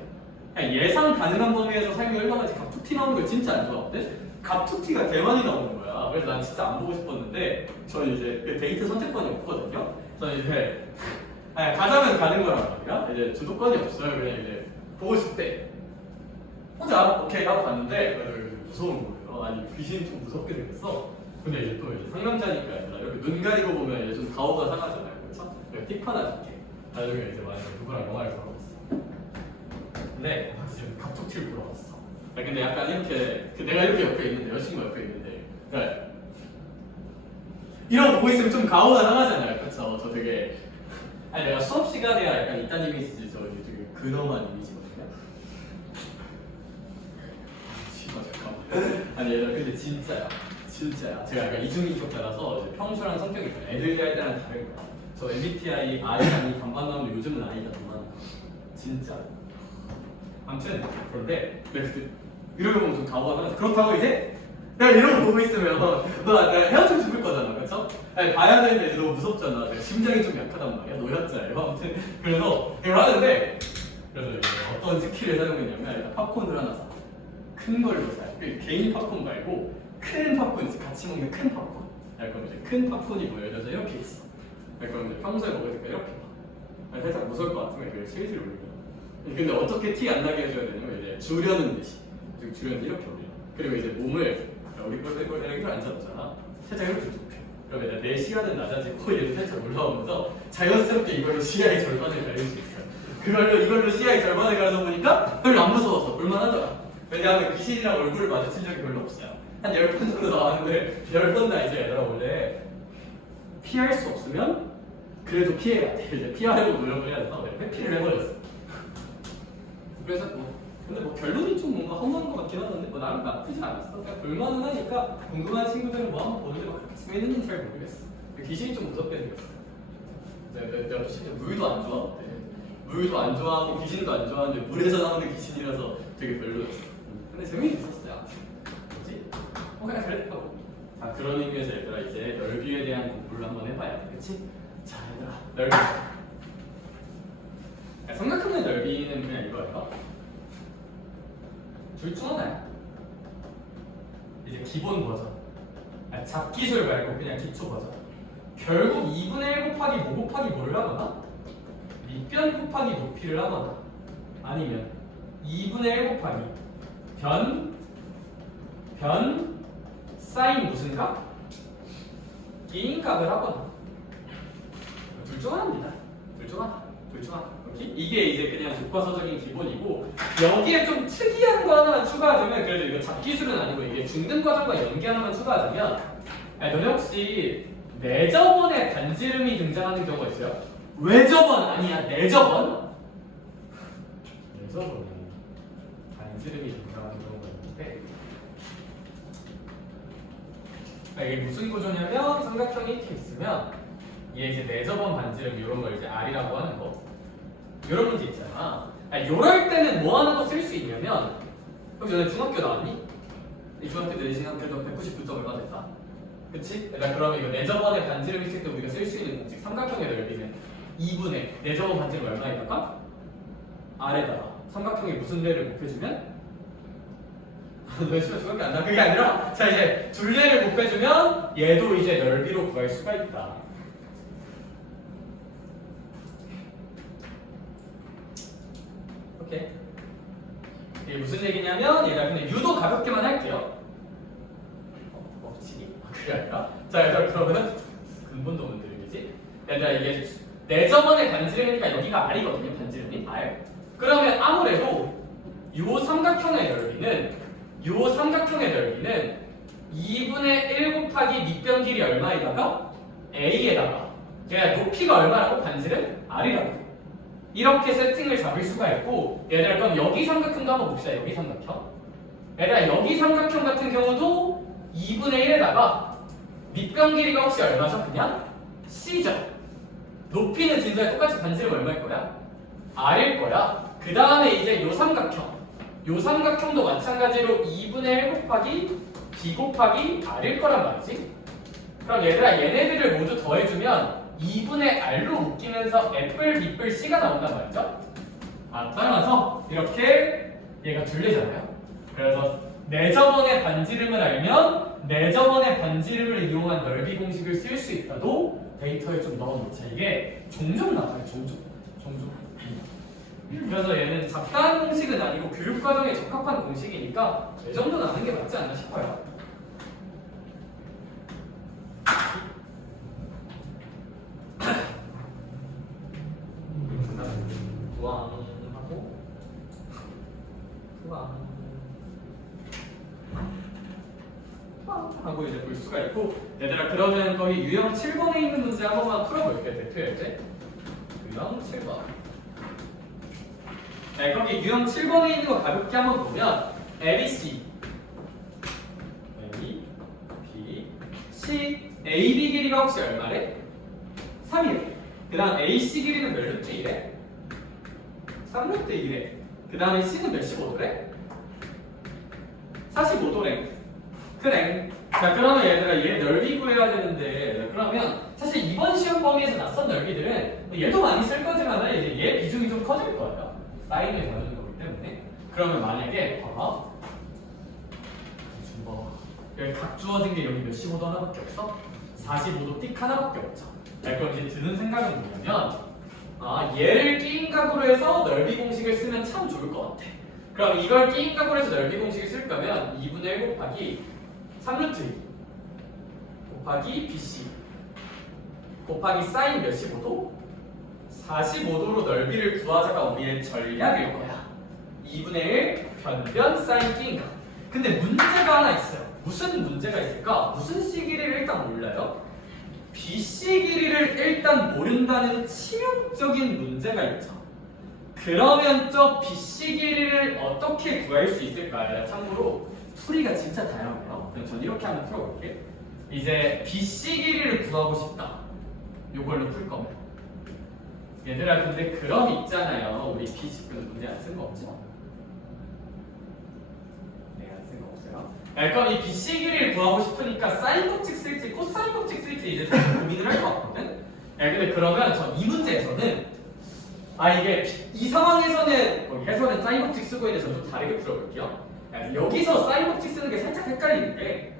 아니, 예상 가능한 범위에서 삶이 흘러가지 갑툭 튀 나오는 걸 진짜 안 좋아하거든? 갑툭 튀가 대만이 나오는 거야. 그래서 난 진짜 안 보고 싶었는데 저는 이제 그 데이트 선택권이 없거든요. 저는 이제 아니, 가자면 가는 거란 말이야. 이제 주도권이 없어요. 그냥 이제 보고 싶대. 혼자 오케이 하고 갔는데 무서운 거예요. 아니 귀신이 좀 무섭게 생겼어. 근데 이제 또 이제 상남자니까 이렇게 눈 가리고 보면 이제 좀 가오가 상하잖아요. 그렇죠? 팁 하나 줄게. 나중에 이제 만약에 누구랑 영화를 보러 갔어. 근데 지금 갑툭튀를 보러 갔어. 근데 약간 이렇게 내가 이렇게 옆에 있는데 여자친구 옆에 있는데 그러니까 이러고 보고 있으면 좀 가오가 상하잖아요. 그렇죠? 저 되게 아니 내가 수업 시간에 약간 이딴 이미지지 저 되게 근엄한 이미지거든요. 씨발 잠깐만. 아니 얘들아 근데 진짜야. 제가 약간 이중인격자라서 평소랑 성격이 애들 대할 때랑 다른 거야. 저 MBTI I라니 반반 나오는데 요즘은 I다 정말 진짜. 아무튼 그런데 내가 그때 이러고 보면 좀 가오가 상하지. 그렇다고 이제 내가 이러고 보고 있으면 너 내가 헤어져 죽을 거잖아, 그렇죠? 아니 봐야 되는데 이제 너무 무섭잖아. 내가 심장이 좀 약하단 말이야, 노약자예요. 아무튼 그래서 이걸 하는데 그래서 이제 어떤 스킬을 사용했냐면 일단 팝콘을 하나 사. 큰 걸로 사요. 개인 팝콘 말고 큰 팝콘 있어. 같이 먹는 큰 팝콘. 그럼 이제 큰 팝콘이 보여져서 이렇게 있어. 그럼 이제 평소에 먹을 때 이렇게 봐. 살짝 무서울 것 같으면 이걸 슬슬 올리고 근데 어떻게 티 안 나게 해줘야 되냐면 이제 주려는 듯이 주려는 이렇게 올려. 그리고 이제 몸을 우리 이렇게 앉아놓잖아. 살짝 이렇게 좁혀. 그러면 이제 내 시야는 낮아지고 얘도 살짝 올라오면서 자연스럽게 이걸로 시야의 절반을 가릴 수 있어요. 이걸로 시야의 절반을 가려다 보니까 별로 안 무서워서 볼만하더라. 왜냐하면 귀신이랑 얼굴을 마주친 적이 별로 없어요. 한 10번 정도 나왔는데 10번 다 이제 얘들아 원래 피할 수 없으면 그래도 피해야 돼. 이제 피하려고 노력을 해야 돼서 회피를 해버렸어. 그래서 근데 결론이 좀 뭔가 허무한 것 같긴 하던데 나는 나쁘진 않았어. 그냥 볼만은 하니까 궁금한 친구들은 한번 보는데 막 그렇게 재밌는지는 잘 모르겠어. 귀신이 좀 무섭게 생겼어. 내가 진짜 물도 안 좋아하는데 물도 안 좋아하고 귀신도 안 좋아하는데 물에서 나오는 귀신이라서 되게 별로였어. 근데 재미는 있었어요. 뭐지? 그냥 그랬다고. 자 그런 의미에서 얘들아 이제 넓이에 대한 공부를 한번 해봐야 돼. 그치? 자 얘들아 넓이. 삼각형의 넓이는 그냥 이거예요. 둘 중 하나야. 이제 기본 버전. 잡기술 말고 그냥 기초 버전. 결국 2분의 1 곱하기 뭐 곱하기 뭐를 하거나 밑변 곱하기 높이를 하거나 아니면 2분의 1 곱하기 변 사인 무슨 값? 기인 값을 하거나 둘 중 하나입니다. 둘 중 하나. 이게 이제 그냥 교과서적인 기본이고 여기에 좀 특이한 거 하나만 추가하자면 그래도 이거 잡기술은 아니고 이게 중등 과정과 연기 하나만 추가하자면 너네 혹시 내저번에 반지름이 등장하는 경우가 있어요? 외저번 아니야 내저번? 내저번에 반지름이 등장하는 경우가 있는데 이게 무슨 구조냐면 삼각형이 이렇게 있으면 얘 이제 내저번 반지름 이런 걸 이제 R이라고 하는 거 이런 문제 있잖아. 이럴 때는 뭐 하는 거 쓸 수 있냐면 혹시 너네 중학교 나왔니? 이 중학교 내신한 그래도 199점 얼마 됐다. 그치? 그러면 이거 내저번의 반지름 있을 때 우리가 쓸 수 있는 공식 삼각형의 넓이는 2분의 내저번 반지름 얼마에다가 R에다가 삼각형의 무슨 례를 곱해주면 너 시간 중학교 안 나? 그게 아니라 자 이제 둘레를 곱해주면 얘도 이제 넓이로 구할 수가 있다. 오케이. 이게 무슨 얘기냐면 얘들아 근데 유도 가볍게만 할게요. 먹치기? 그게 아니라 자 얘들아 그러면 근본도 문제이지. 얘들아 이게 내저번의 반지름이니까 여기가 R이거든요. 반지름이 R. 그러면 아무래도 요 삼각형의 넓이는 2분의 1 곱하기 밑변 길이 얼마에다가 A에다가 걔가 높이가 얼마라고? 반지름? R이라고. 이렇게 세팅을 잡을 수가 있고 얘들아 그럼 여기 삼각형도 한번 봅시다. 여기 삼각형 얘들아 여기 삼각형 같은 경우도 2분의 1에다가 밑변 길이가 혹시 얼마죠? 그냥 C죠. 높이는 진짜 똑같이 반지름 얼마일 거야? R일 거야. 그 다음에 이제 요 삼각형도 마찬가지로 2분의 1 곱하기 B 곱하기 R일 거란 말이지. 그럼 얘들아 얘네들을 모두 더해주면 2분의 R로 묶이면서 F을 B뿔 C가 나온단 말이죠. 따라서 이렇게 얘가 둘레잖아요. 그래서 내저번의 반지름을 알면 내저번의 반지름을 이용한 넓이 공식을 쓸 수 있다도 데이터에 좀 넣어놓자. 이게 종종 나와요. 종종. 그래서 얘는 잡다한 공식은 아니고 교육과정에 적합한 공식이니까 이 정도는 아는 게 맞지 않나 싶어요. 하고 이제 볼 수가 있고 얘들아 그러면 거기 유형 7번에 있는 문제 한 번만 풀어볼게. 대표할 때 유형 7번 네, 거기 유형 7번에 있는 거 가볍게 한번 보면 ABC A, B, C AB 길이가 혹시 얼마래? 3이래. 그 다음 AC 길이는 몇 루트 1에? 3루트 1에. 그 다음에 C는 몇십 5도래? 45도래. 그래. 자 그러면 얘들아 얘 넓이 구해야 되는데 그러면 사실 이번 시험 범위에서 낯선 넓이들은 얘도 많이 쓸 거지만 이제 얘 비중이 좀 커질 거예요. 사인을 다루는 거기 때문에. 그러면 만약에 봐봐. 여기 각 주어진 게 여기 몇십 5도 하나밖에 없어? 45도 띡 하나밖에 없죠. 자, 그럼 이제 드는 생각은 뭐냐면 얘를 끼인각으로 해서 넓이 공식을 쓰면 참 좋을 것 같아. 그럼 이걸 끼인각으로 해서 넓이 공식을 쓸 거면 2분의 1 곱하기 3루트 2 곱하기 BC 곱하기 사인 몇십 5도? 45도로 넓이를 구하자가 우리의 전략일 거야. 2분의 1 변변 사인 끼인각. 근데 문제가 하나 있어요. 무슨 문제가 있을까? 무슨 C 길이를 일단 몰라요? BC 길이를 일단 모른다는 치명적인 문제가 있죠. 그러면 저 BC 길이를 어떻게 구할 수 있을까요? 참고로 풀이가 진짜 다양해요. 그럼 전 이렇게 한번 풀어볼게요. 이제 BC 길이를 구하고 싶다. 요걸로 풀 거면. 얘들아 근데 그럼 있잖아요. 우리 BC 문제 안 쓴 거 없죠? 네, 안 쓴 거 없어요. 그럼 이 BC 길이를 구하고 싶으니까 사인 법칙 쓸지 코사인 법칙 쓸지 이제 살짝 고민을 할 것 같거든? 근데 그러면 저 이 문제에서는 이게 이 상황에서는 해설은 사인 법칙 쓰고 있는데 저 좀 다르게 풀어볼게요. 여기서 사인 법칙 쓰는 게 살짝 헷갈리는데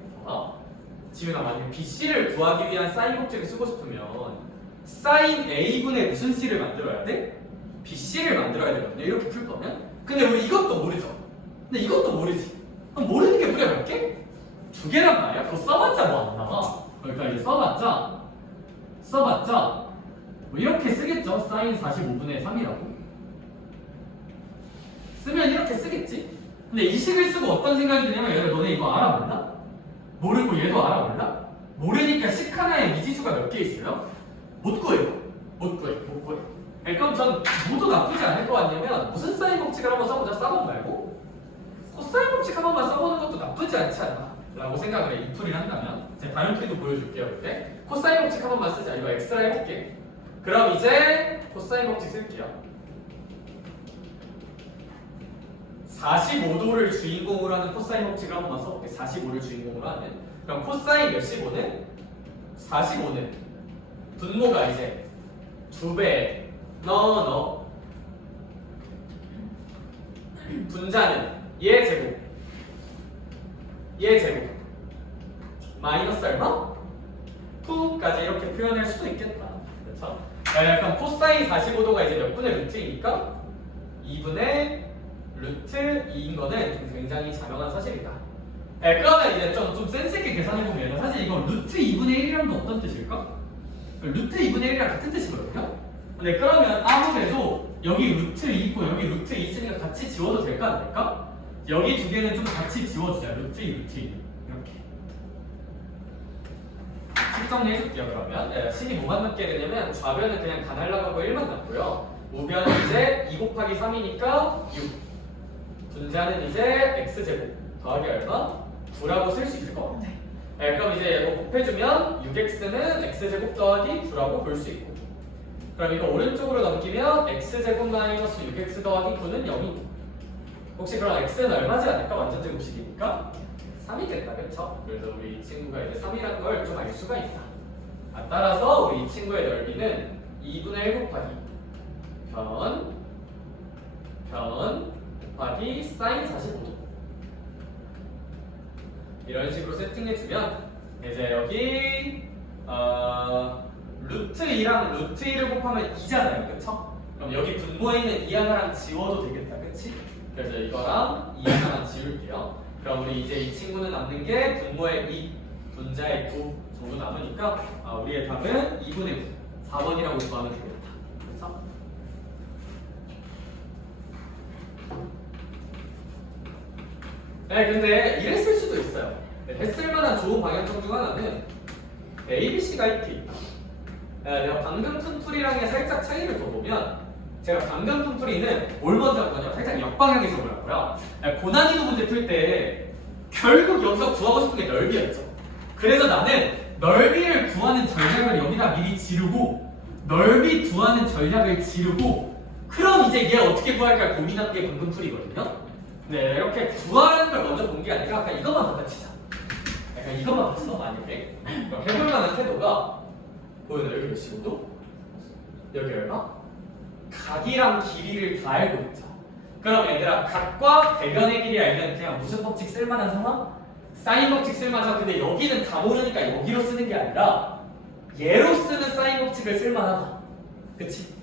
지훈아 만약에 BC를 구하기 위한 사인 법칙을 쓰고 싶으면 사인 A분의 무슨 C를 만들어야 돼? BC를 만들어야 되거든요. 이렇게 풀 거면. 근데 우리 이것도 모르죠. 근데 이것도 모르지. 그럼 모르는 게 우리가 몇 개? 2개란 말이야. 그거 써봤자 뭐 안 나와. 그러니까 이제 써봤자 뭐 이렇게 쓰겠죠. 사인 45분의 3이라고 쓰면 이렇게 쓰겠지. 근데 이 식을 쓰고 어떤 생각이 드냐면 얘들아 너네 이거 알아 몰라? 모르고 얘도 알아 몰라? 모르니까 식 하나에 미지수가 몇 개 있어요? 못 구해요. 그럼 전 모두 나쁘지 않을 것 같냐면 무슨 사인 법칙을 한번 써보자. 사번 말고 코사인 법칙 한 번만 써보는 것도 나쁘지 않지 않나 라고 생각을 해. 이 풀이를 한다면 제가 다른 풀이도 보여줄게요. 이렇게 코사인 법칙 한 번만 쓰자. 이거 X라 해볼게. 그럼 이제 코사인 법칙 쓸게요. 45도를 주인공으로 하는 코사인 법칙을 한 번만 써볼게. 45를 주인공으로 하는. 그럼 코사인 몇십 5는? 45는 분모가 이제 2배 넣어 분자는 얘 제곱 마이너스 얼마? 9까지 이렇게 표현할 수도 있겠다. 그렇죠? 약간 코사인 45도가 이제 몇 분의 루트이니까 2분의 루트 2인 거는 좀 굉장히 자명한 사실이다. 그러면 이제 좀 센스 있게 계산해보면 사실 이거 루트 2분의 1이라는 건 어떤 뜻일까? 루트 2분의 1이랑 같은 뜻이거든요? 근데 그러면 아무래도 여기 루트 2 있고 여기 루트 2 있으니까 같이 지워도 될까 안 될까? 여기 두 개는 좀 같이 지워주자. 루트 2, 루트 2 이렇게 정리해줄게요. 그러면 식이 뭐만 남게 되냐면 좌변은 그냥 다 날라가고 1만 남고요. 우변은 이제 2 곱하기 3이니까 6 분자는 이제 x제곱 더하기 얼마? 9라고 쓸 수 있을 것 같아. 그럼 이제 이거 곱해주면 6x는 x제곱 더하기 9라고 볼 수 있고 그럼 이거 오른쪽으로 넘기면 x제곱 마이너스 6x 더하기 9는 0이고 혹시 그럼 x는 얼마지 않을까? 완전제곱식이니까 3이겠다. 그쵸? 그래서 우리 이 친구가 이제 3이라는 걸 좀 알 수가 있다. 따라서 우리 이 친구의 넓이는 2분의 1 곱하기 변 곱하기 사인 45도 이런 식으로 세팅해주면 이제 여기 루트 2랑 루트 1을 곱하면 2잖아요. 그쵸? 그럼 여기 분모에 있는 2 하나랑 지워도 되겠다. 그치? 그래서 이거랑 2 하나만 지울게요. 그럼 우리 이제 이 친구는 남는 게 분모의 2, 분자의 9 정도 남으니까 우리의 답은 2분의 9, 4번이라고 구하면 되겠다. 그쵸? 근데 이랬을 수도 있어요. 했을 만한 좋은 방향성 중 하나는 ABC가 이렇게 있다. 내가 방금 푼 풀이랑의 살짝 차이를 둬보면 제가 방금 푼 풀이는 뭘 먼저 한 거냐? 살짝 역방향에서 보라고요. 고난이도 문제 풀 때 결국 여기서 구하고 싶은 게 넓이였죠. 그래서 나는 넓이를 구하는 전략을 여기다 미리 지르고 넓이 구하는 전략을 지르고 그럼 이제 얘 어떻게 구할까 고민한 게 방금 풀이거든요. 네, 이렇게 구하라는 걸 먼저 본 게 아니라 그냥 이것만 갖다 치자. 약간 이것만 봤어 만약에 해볼 만한 태도가 보여요. 여기 몇 시고도? 여기 얼마? 각이랑 길이를 다 알고 있죠. 그럼 얘들아 각과 대변의 길이 알면 그냥 무슨 법칙 쓸만한 상황? 사인 법칙 쓸만하죠. 근데 여기는 다 모르니까 여기로 쓰는 게 아니라 얘로 쓰는 사인 법칙을 쓸만하다. 그치?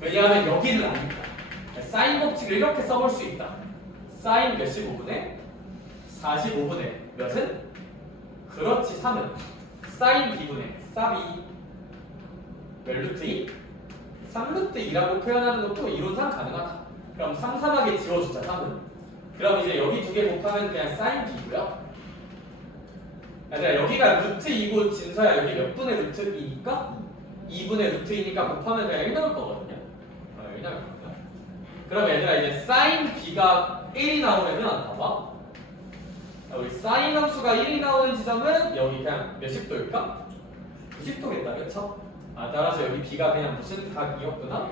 왜냐하면 여기는 아니까. 사인 법칙을 이렇게 써볼 수 있다. 사인 몇십 5분의 45분의 몇은? 그렇지 3은 사인 b분의 사비 몇 루트 2? 3루트 2라고 표현하는 것도 이론상 가능하다. 그럼 상상하게 지워주자 3은. 그럼 이제 여기 두 개 곱하면 그냥 사인 b고요. 여기가 루트 2고 진서야 여기 몇 분의 루트 2니까? 2분의 루트 2니까 곱하면 그냥 1 나올 거거든요. 1 나올 거고요. 그럼 얘들아 이제 사인 b가 1이 나오려면 봐봐. 우리 사인 함수가 1이 나오는 지점은 여기 그냥 몇십 도일까? 90도겠다, 그쵸? 따라서 여기 b가 그냥 무슨 각이었구나?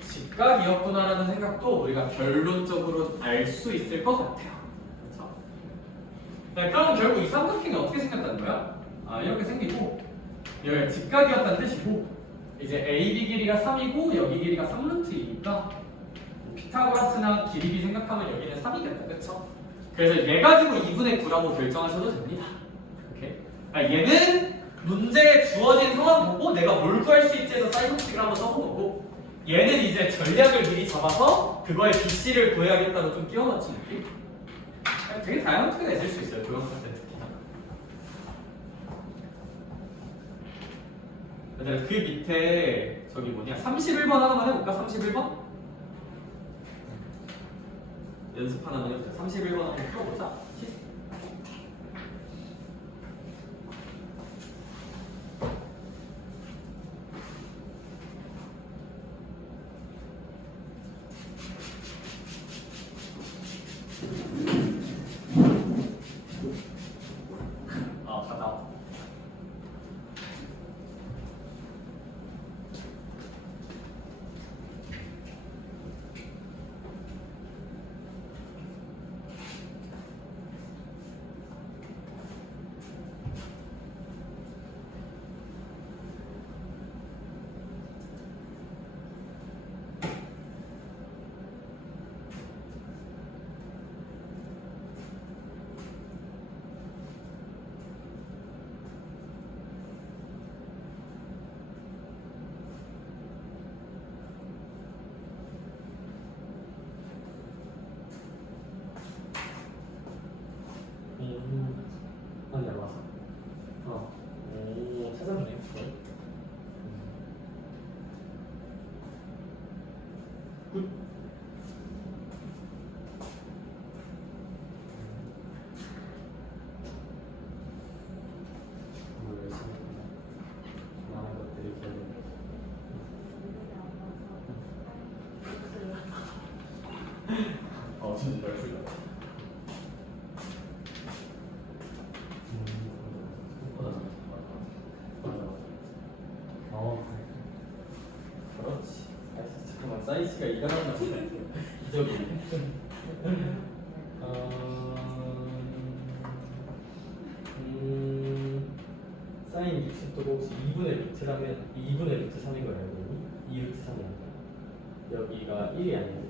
직각이었구나라는 생각도 우리가 결론적으로 알 수 있을 것 같아요. 그쵸? 네, 그럼 결국 이 삼각형이 어떻게 생겼다는 거야? 이렇게 생기고 여기가 직각이었다는 뜻이고 이제 AB 길이가 3이고 여기 길이가 3루트이니까 피타고라스나 길이비 생각하면 여기는 3이겠다, 그쵸? 그래서 얘 가지고 2분의 9라고 결정하셔도 됩니다. 이렇게. 얘는 문제에 주어진 상황 보고 내가 뭘 구할 수 있지 해서 사인 법칙을 한번 써본 거고 얘는 이제 전략을 미리 잡아서 그거의 BC를 구해야겠다고 좀 끼워 맞춘 느낌? 되게 다양한 투가 있을 수 있어요, 도형사 때 특히나. 그 밑에 저기 뭐냐 31번 하나만 해볼까? 31번? 연습 하나만 해보자. 31번 한번 풀어보자. 갔다. 잘 봤어. 오, 찾았네. 굿. 많은 것들이 기억이 진짜 잘 풀려. 그렇지. 잠깐만 사이즈가 이상한 것 같아. 기적이네. 사인 60도가 혹시 2분의 루트라면 2분의 루트 3인 걸 알고 있니? 2루트 3이 아니야. 여기가 1이 아니야.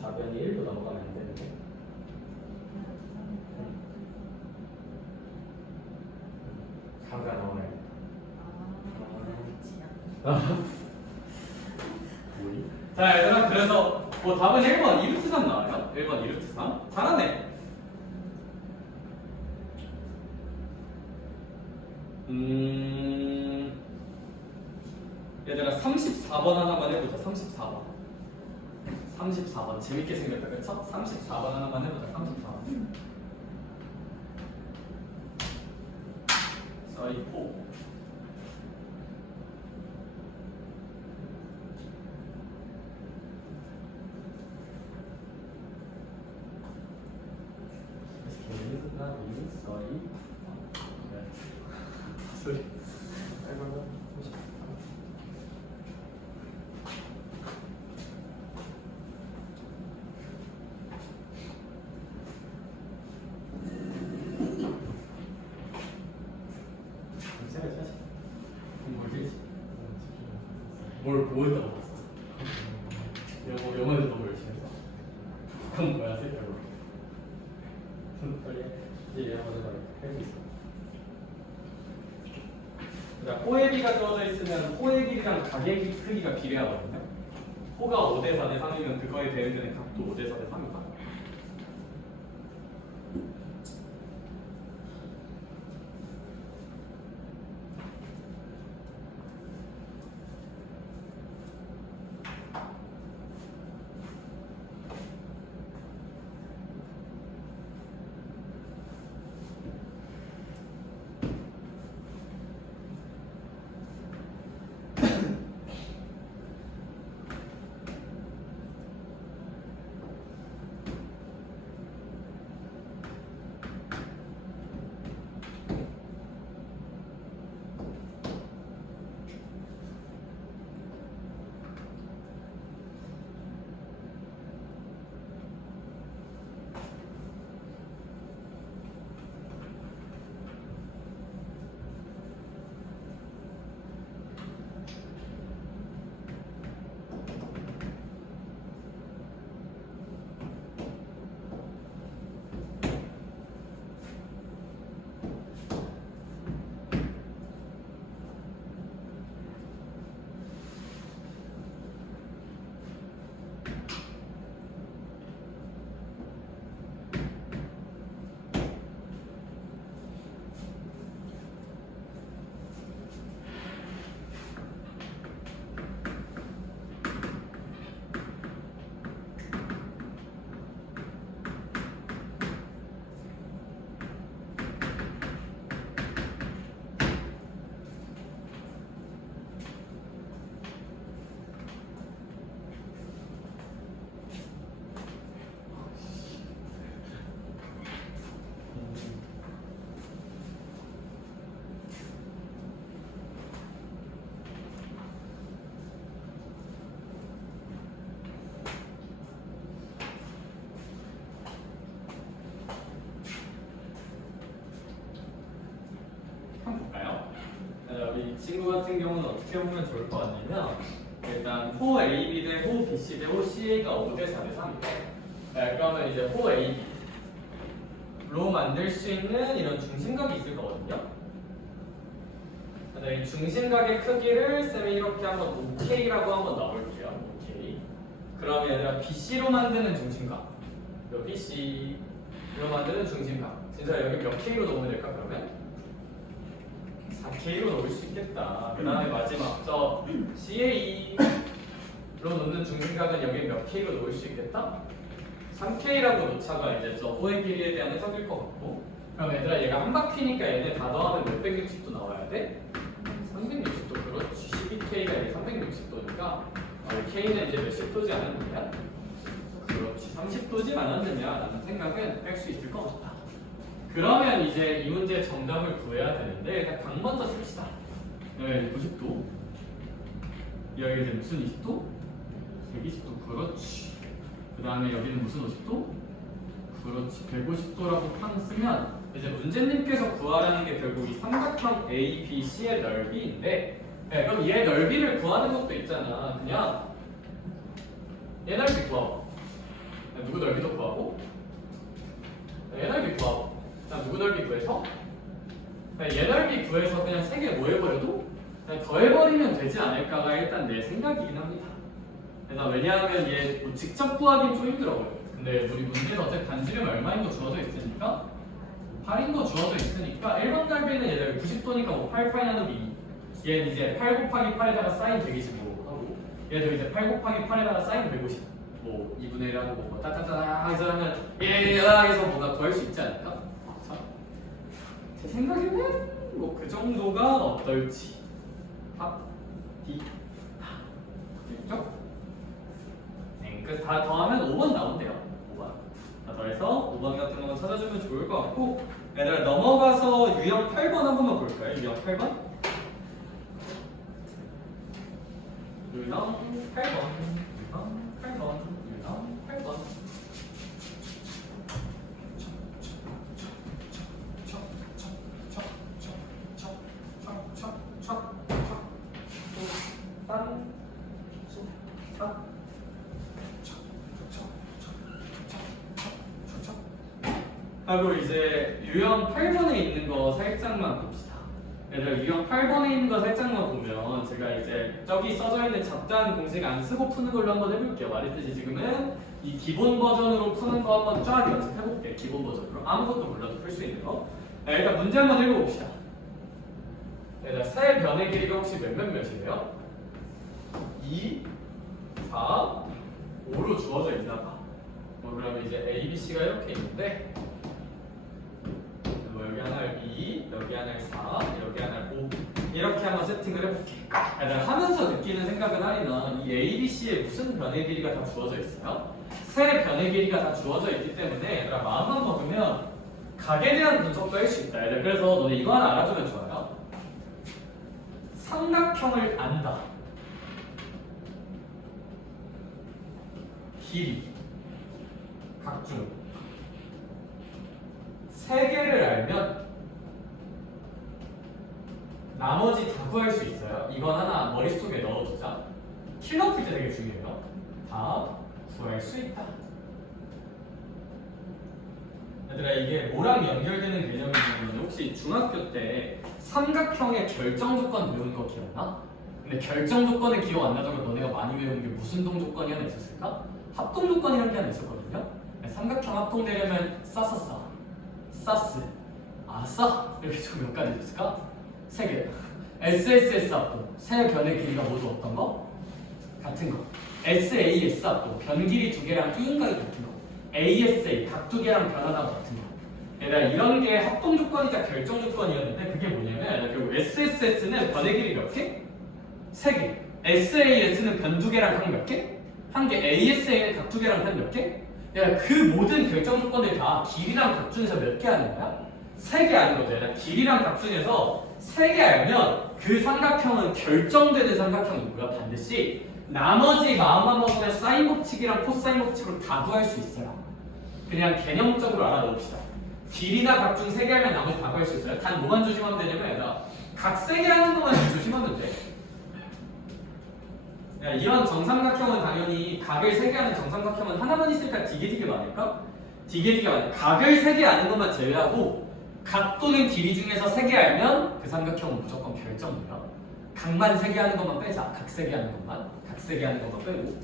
좌변이 1도 넘어가면 안 되는데. 4가 나와야 돼. 자, 얘들아, 그래서 답은 1번 2루트 3 나와요. 1번 2루트 3. 잘하네. 얘들아, 34번 하나만 해보자. 34번. 34번. 재밌게 생겼다, 그쵸? 34번 하나만 해보자. 34번. 써있고. 소리. 뭘 보였다고 봤어? 영어에서 너무 열심히 했어. 그건 뭐야, 새끼야. 빨리 해. 이제 영어에서 할수 있어. 호의 비가 주어져 있으면 호의 길이랑 각의 크기가 비례하거든요. 호가 5대 4대 3이면 그거에 대응되는 각도 5대 4대 3이다. 이 친구 같은 경우는 어떻게 보면 좋을 것 같냐면 일단 호 AB 대 호 BC 대 호 CA가 5대 4대 3이에요. 네, 그러면 이제 호 AB로 만들 수 있는 이런 중심각이 있을 거거든요. 네, 이 중심각의 크기를 쌤이 이렇게 한번 OK라고 한번 넣어볼게요. OK. 그러면 얘들아 BC로 만드는 중심각, 요 BC로 만드는 중심각. 진짜 여기 몇 K로 넣으면 될까 그러면? 4K로 넣을 수 있겠다. 그 다음에 마지막 저 CA로 놓는 중심각은 여기 몇 K로 넣을 수 있겠다? 3K라고 놓자가 이제 저 호의 길이에 대한 해석일 것 같고, 그럼 얘들아 얘가 한 바퀴니까 얘네 다 더하면 몇백 60도 나와야 돼? 360도. 그렇지. 12K가 이게 360도니까 K는 이제 몇십 도지 않았느냐? 그렇지. 30도지 않았느냐 라는 생각은 할 수 있을 것 같다. 그러면 이제 이 문제의 정답을 구해야 되는데 일단 각 먼저 씁시다. 여기 90도, 여기 이제 무슨 20도? 120도. 그렇지. 그 다음에 여기는 무슨 50도? 그렇지. 150도라고 팡 쓰면 이제 문제님께서 구하라는 게 결국 이 삼각형 ABC의 넓이인데, 네, 그럼 얘 넓이를 구하는 것도 있잖아. 그냥 얘 넓이 구하고, 누구 넓이도 구하고, 얘 넓이 구하고, 누구 넓이 구해서? 얘 넓이 구해서 그냥 3개 뭐 해버려도 그냥 더해버리면 되지 않을까가 일단 내 생각이긴 합니다. 왜냐하면 얘 뭐 직접 구하기는 좀 힘들어요. 근데 우리 문제에서 어차피 반지름 얼마인 거 주어져 있으니까 8인 거 주어져 있으니까 1번 넓이는 얘들 90도니까 뭐 8파이 나누기 2. 얘는 이제 8 곱하기 8에다가 사인 125 하고, 얘도 이제 8 곱하기 8에다가 사인 150 뭐 2분의 1 하고 뭐 따따따 해서 하면 해서 뭔가 구할 수 있지 않을까? 제 생각에는 뭐 그 정도가 어떨지. D. 됐죠? 네, 그 다 더하면 5번 나온대요. 5번. 다 더해서 5번 같은 거만 찾아주면 좋을 것 같고, 얘들아 넘어가서 유형 8번 한 번만 볼까요? 유형 8번. 유형 8번. 유형 8번. 유형 8번. 하고 이제 유형 8번에 있는 거 살짝만 봅시다. 얘들아 유형 8번에 있는 거 살짝만 보면 제가 이제 저기 써져 있는 잡다한 공식 안 쓰고 푸는 걸로 한번 해볼게요. 말했듯이 지금은 이 기본 버전으로 푸는 거 한번 쫙 연습해볼게요. 기본 버전으로 아무것도 몰라도 풀 수 있는 거. 자, 일단 문제 한번 읽어봅시다. 얘들아 세 변의 길이가 혹시 몇이에요? 2, 4, 5로 주어져 있나 봐. 그러면 이제 A, B, C가 이렇게 있는데 뭐 여기 하나를 2, 여기 하나를 4, 여기 하나를 5 이렇게 한번 세팅을 해볼게. 내가 하면서 느끼는 생각은 아니나 이 A, B, C에 무슨 변의 길이가 다 주어져 있어요? 세 변의 길이가 다 주어져 있기 때문에 얘들아 마음만 먹으면 각에 대한 분석도 할 수 있다. 얘들아 그래서 너네 이거 하나 알아두면 좋아요. 삼각형을 안다. 길이 각중 세 개를 알면 나머지 다 구할 수 있어요. 이건 하나 머릿속에 넣어두자. 킬러 풀 때 되게 중요해요. 다 구할 수 있다. 얘들아 이게 뭐랑 연결되는 개념이냐면 혹시 중학교 때 삼각형의 결정 조건 배운 거 기억나? 근데 결정 조건을 기억 안 나더라도 너네가 많이 외운 게 무슨 동 조건이 하나 있었을까? 합동 조건이라는 게 하나 있었거든요. 삼각형 합동되려면 싸싸싸 싸스 아싸 이렇게 총 몇 가지 있을까? 세 개. SSS 합동 세 변의 길이가 모두 어떤 거? 같은 거. SAS 합동 변 길이 두 개랑 E인각이 같은 거. ASA 각 두 개랑 변 하나가 같은 거. 얘들아 이런 게 합동 조건이자 결정 조건이었는데 그게 뭐냐면 결국 SSS는 변의 길이 몇 개? 세 개. SAS는 변 두 개랑 각 몇 개? 한 개. ASA는 각 두 개랑 편 몇 개? 얘들아 그 모든 결정 조건들 다 길이랑 각 중에서 몇 개 하는 거야? 세 개 하는 거죠. 얘들아 길이랑 각 중에서 세 개 알면 그 삼각형은 결정되는 삼각형이고요. 반드시 나머지 마음만 먹으면 사인 법칙이랑 코사인 법칙으로 다 구할 수 있어요. 그냥 개념적으로 알아놓읍시다. 길이나 각 중 세 개 하면 나머지 다 구할 수 있어요. 단 뭐만 조심하면 되냐면 얘들아 각 세 개 하는 것만 조심하면 돼. 야, 이런 정삼각형은 당연히 각을 세 개 하는 정삼각형은 하나만 있을까 되게 많을까? 되게 많아. 각을 세 개 아는 것만 제외하고 각 또는 길이 중에서 세 개 알면 그 삼각형은 무조건 결정돼요. 각만 세 개 하는 것만 빼자. 각 세 개 하는 것만. 각 세 개 하는 것만 빼고.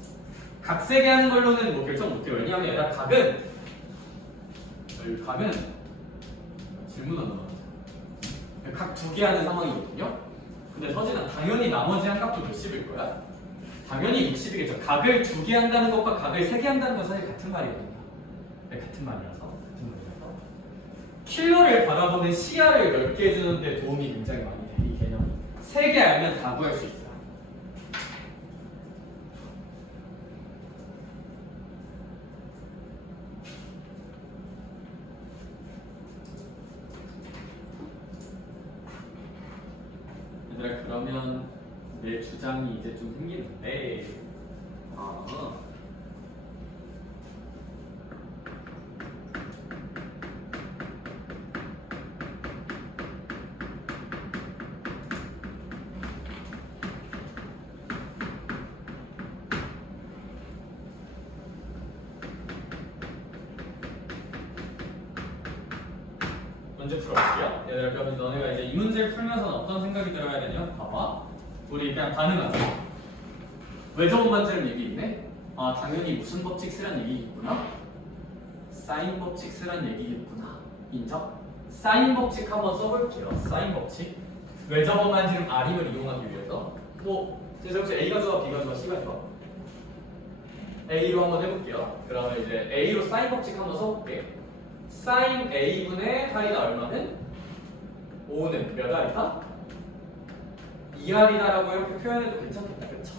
각 세 개 하는 걸로는 뭐 결정 못해요. 왜냐하면 얘가 각은 질문 안 나왔죠. 각 두 개 하는 상황이거든요. 근데 서진아 당연히 나머지 한 각도 몇십일 거야? 당연히 60이겠죠. 각을 두 개 한다는 것과 각을 세 개 한다는 건 사실 같은 말이거든요. 네, 같은 말이라서. 킬러를 바라보는 시야를 넓게 해주는데 도움이 굉장히 많이 돼. 이 개념이. 세 개 알면 다 구할 수 있어요. 얘들아 그러면 내 주장이 이제 좀 생기는데 문제 풀어볼게요. 얘들아 그러면 너네가 이제 이 문제를 풀면서 어떤 생각이 들어야 되냐? 봐봐. 우리 그냥 반응하자. 왜 저번 반지름 얘기 있네? 아 당연히 무슨 법칙 쓰란 얘기겠구나. 사인 법칙 쓰란 얘기겠구나. 인정? 사인 법칙 한번 써볼게요. 사인 법칙. 왜 저번 반지름 R임을 이용하기 위해서 뭐 그래서 혹시 A가 좋아, B가 좋아, C가 좋아? A로 한번 해볼게요. 그러면 이제 A로 사인 법칙 한번 써볼게. 사인 A분의 R이다 얼마는? 5는 몇 R이다? 2R이다라고 이렇게 표현해도 괜찮겠다, 그쵸?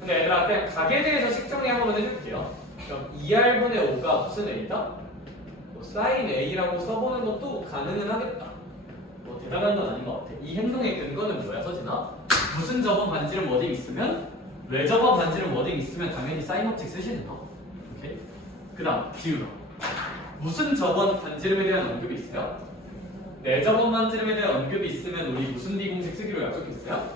근데 얘들아 그냥 각에 대해서 식정리 한번 해줄게요. 그럼 2R분의 5가 무슨 A다? 뭐 사인 A라고 써보는 것도 가능은 하겠다. 뭐 대단한 건 아닌 것 같아. 이 행동의 근거는 뭐야, 서진아? 무슨 저번 반지름 워딩 있으면? 왜 저번 반지름 워딩 있으면 당연히 사인 법칙 쓰시는 거. 오케이? 그 다음 비율어. 무슨 저번 반지름에 대한 언급이 있어요? 내 저번 반지름에 대한 언급이 있으면 우리 무슨 비공식 쓰기로 약속했어요?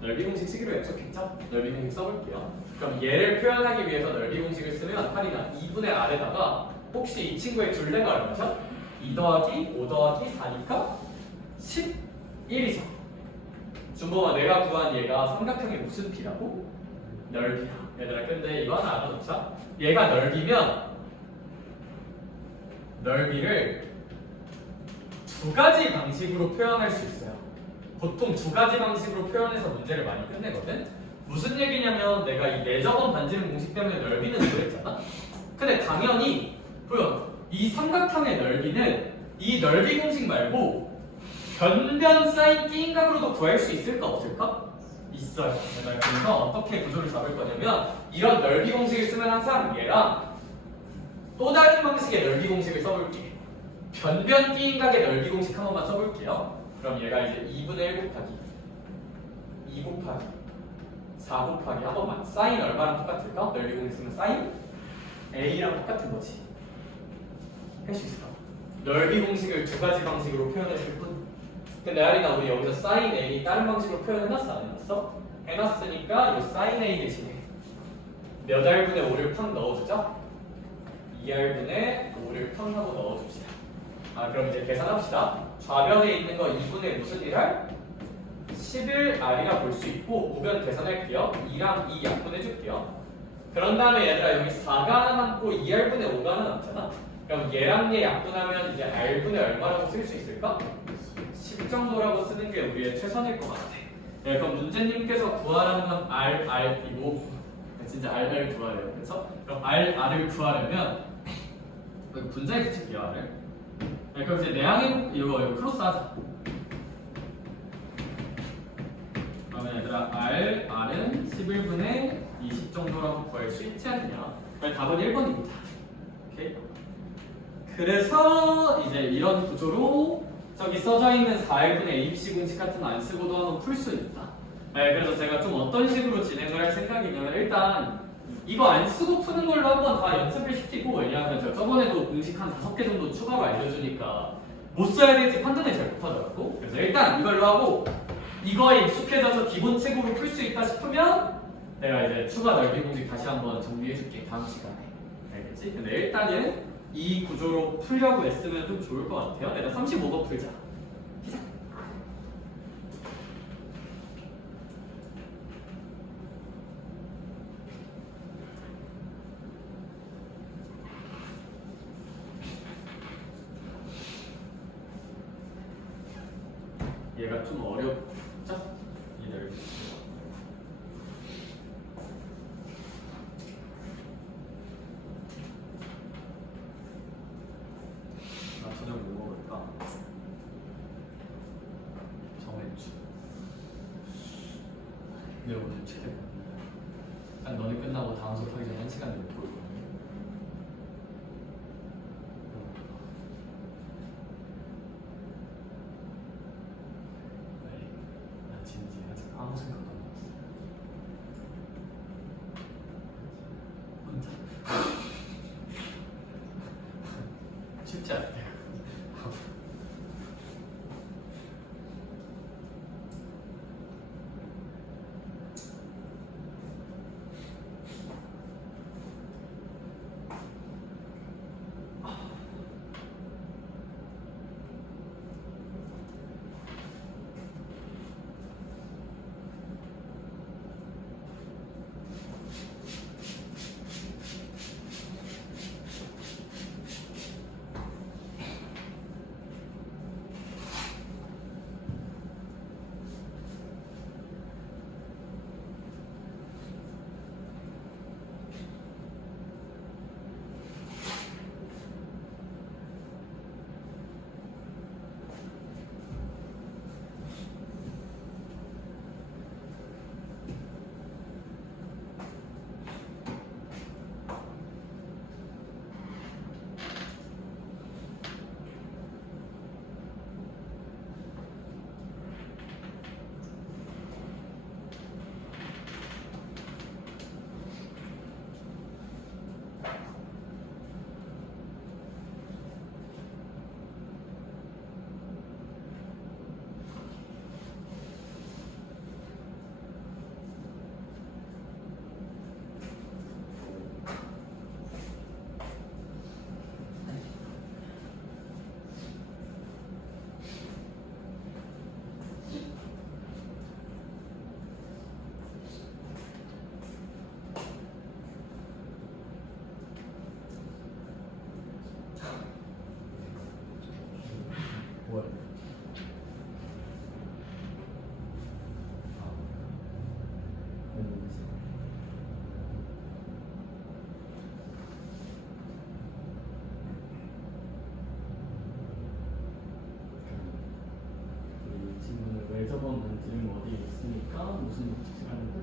넓이 공식 쓰기로 약속했죠? 넓이 공식 써볼게요. 그럼 얘를 표현하기 위해서 넓이 공식을 쓰면 8이나 2분의 R에다가 혹시 이 친구의 둘레가 얼마죠? 2 더하기 5 더하기 4니까 11이죠. 궁금한 내가 구한 얘가 삼각형의 무슨 P라고? 넓이야. 얘들아 근데 이거 하나 알아놓자. 얘가 넓이면 넓이를 두 가지 방식으로 표현할 수 있어요. 보통 두 가지 방식으로 표현해서 문제를 많이 끝내거든. 무슨 얘기냐면 내가 이 내적원 반지름 공식 때문에 넓이는 그랬잖아. 근데 당연히 보여. 이 삼각형의 넓이는 이 넓이 공식 말고 변변 사인 B인각으로도 구할 수 있을까 없을까? 있어요. 그래서 어떻게 구조를 잡을 거냐면 이런 넓이 공식을 쓰면 항상 얘랑 또 다른 방식의 넓이 공식을 써볼게. 변변 B인각의 넓이 공식 한 번만 써볼게요. 그럼 얘가 이제 2분의 1 곱하기 2 곱하기 4 곱하기 한 번만 사인 얼마랑 똑같을까? 넓이 공식 쓰면 사인 A랑 똑같은 거지. 할 수 있을까? 넓이 공식을 두 가지 방식으로 표현했을 뿐. 근데 아리나 우리 여기서 사인 A 다른 방식으로 표현해놨어? 안 해놨어? 해놨으니까 이 사인 A 대신에 몇 R분의 5를 팍 넣어주자. 2R분의 5를 팍 하고 넣어줍시다. 그럼 이제 계산합시다. 좌변에 있는 거 2분의 무슨 1R? 11R이라 볼 수 있고 우변 계산할게요. 2랑 2 약분해줄게요. 그런 다음에 얘들아 여기 4가 하나 남고 2R분의 5가 하나 남잖아. 그럼 얘랑 얘 약분하면 이제 R분의 얼마라고 쓸 수 있을까? 10 정도라고 쓰는 게 우리의 최선일 것 같아. 네, 그럼 문제님께서 구하라는 건 RR이고 진짜 RR 구하래요. 그래서 그럼 RR을 구하려면 여기 분자에 붙일게요. R을. 네, 그럼 이제 내항의 이거 크로스 하자. 그러면 얘들아 R은 11분의 20 정도라고 구할 수 있지 않냐? 그럼 답은 1번입니다. 오케이? 그래서 이제 이런 구조로 저기 써져 있는 4R분의 ABC 공식 같은 거 안 쓰고도 한번 풀 수 있다. 네, 그래서 제가 좀 어떤 식으로 진행을 할 생각이냐면 일단 이거 안 쓰고 푸는 걸로 한번 다 연습을 시키고 왜냐하면 제가 저번에도 공식 한 5개 정도 추가로 알려주니까 못 써야 될지 판단을 잘 못하더라고. 그래서 일단 이걸로 하고 이거에 익숙해져서 기본책으로 풀 수 있다 싶으면 내가 이제 추가 넓이 공식 다시 한번 정리해줄게 다음 시간에. 알겠지? 근데 일단은 이 구조로 풀려고 애쓰면 좀 좋을 것 같아요. 내가 35번 풀자. 시작. 얘가 좀 어렵죠? 이 넓이. 저녁 뭐 먹을까? 정했죠. 네, 오늘 최대. 너네 끝나고 다음 수업하기 전에 1시간 정도 돌거든요. 네, 나 진지하지 아무 생각 안 났어. 혼자. 쉽지 않네요. 매저번 반지름 어디에 있으니까 무슨 법칙이라는 뜻?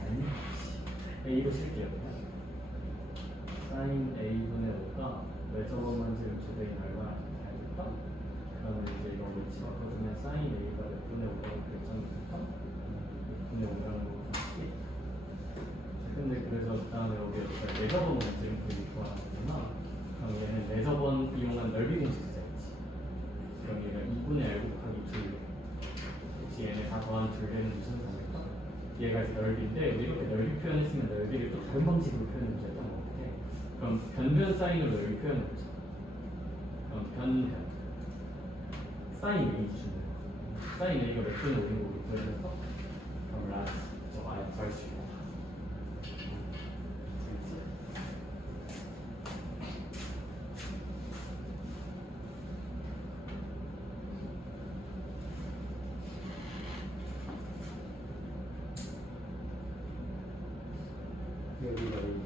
아니 A로 쓸게요. 사인 A분의 5가 매저번 반지름 최대인 얼마나 알겠다? 그러면 이제 이거 위치 바꿔주면 사인 A가 몇 분의 5라고 결정되니까 몇 분의 5라는 거 같지? 근데 그래서 다음에 여기 매저번 반지름 그리 구하는구나. 그럼 얘는 매저번 이용한 넓이 공식 쓰자지. 그럼 얘가 2분의 R 곱하기 2. 그치, 얘네 다 더한 둘레는 무슨 상일까? 얘가 이제 넓이인데 우리 이렇게 넓이 표현했으면 넓이를 또 다른 방식으로 표현해보자 했던 것 같아. 그럼 변변 사인으로 넓이 표현해보자. 그럼 변변 사인 A 주는 거. 사인 A가 몇 분의 5인 거로 표현해서 그럼 라지 저거 안에 더할 수 있고. 여기가 여기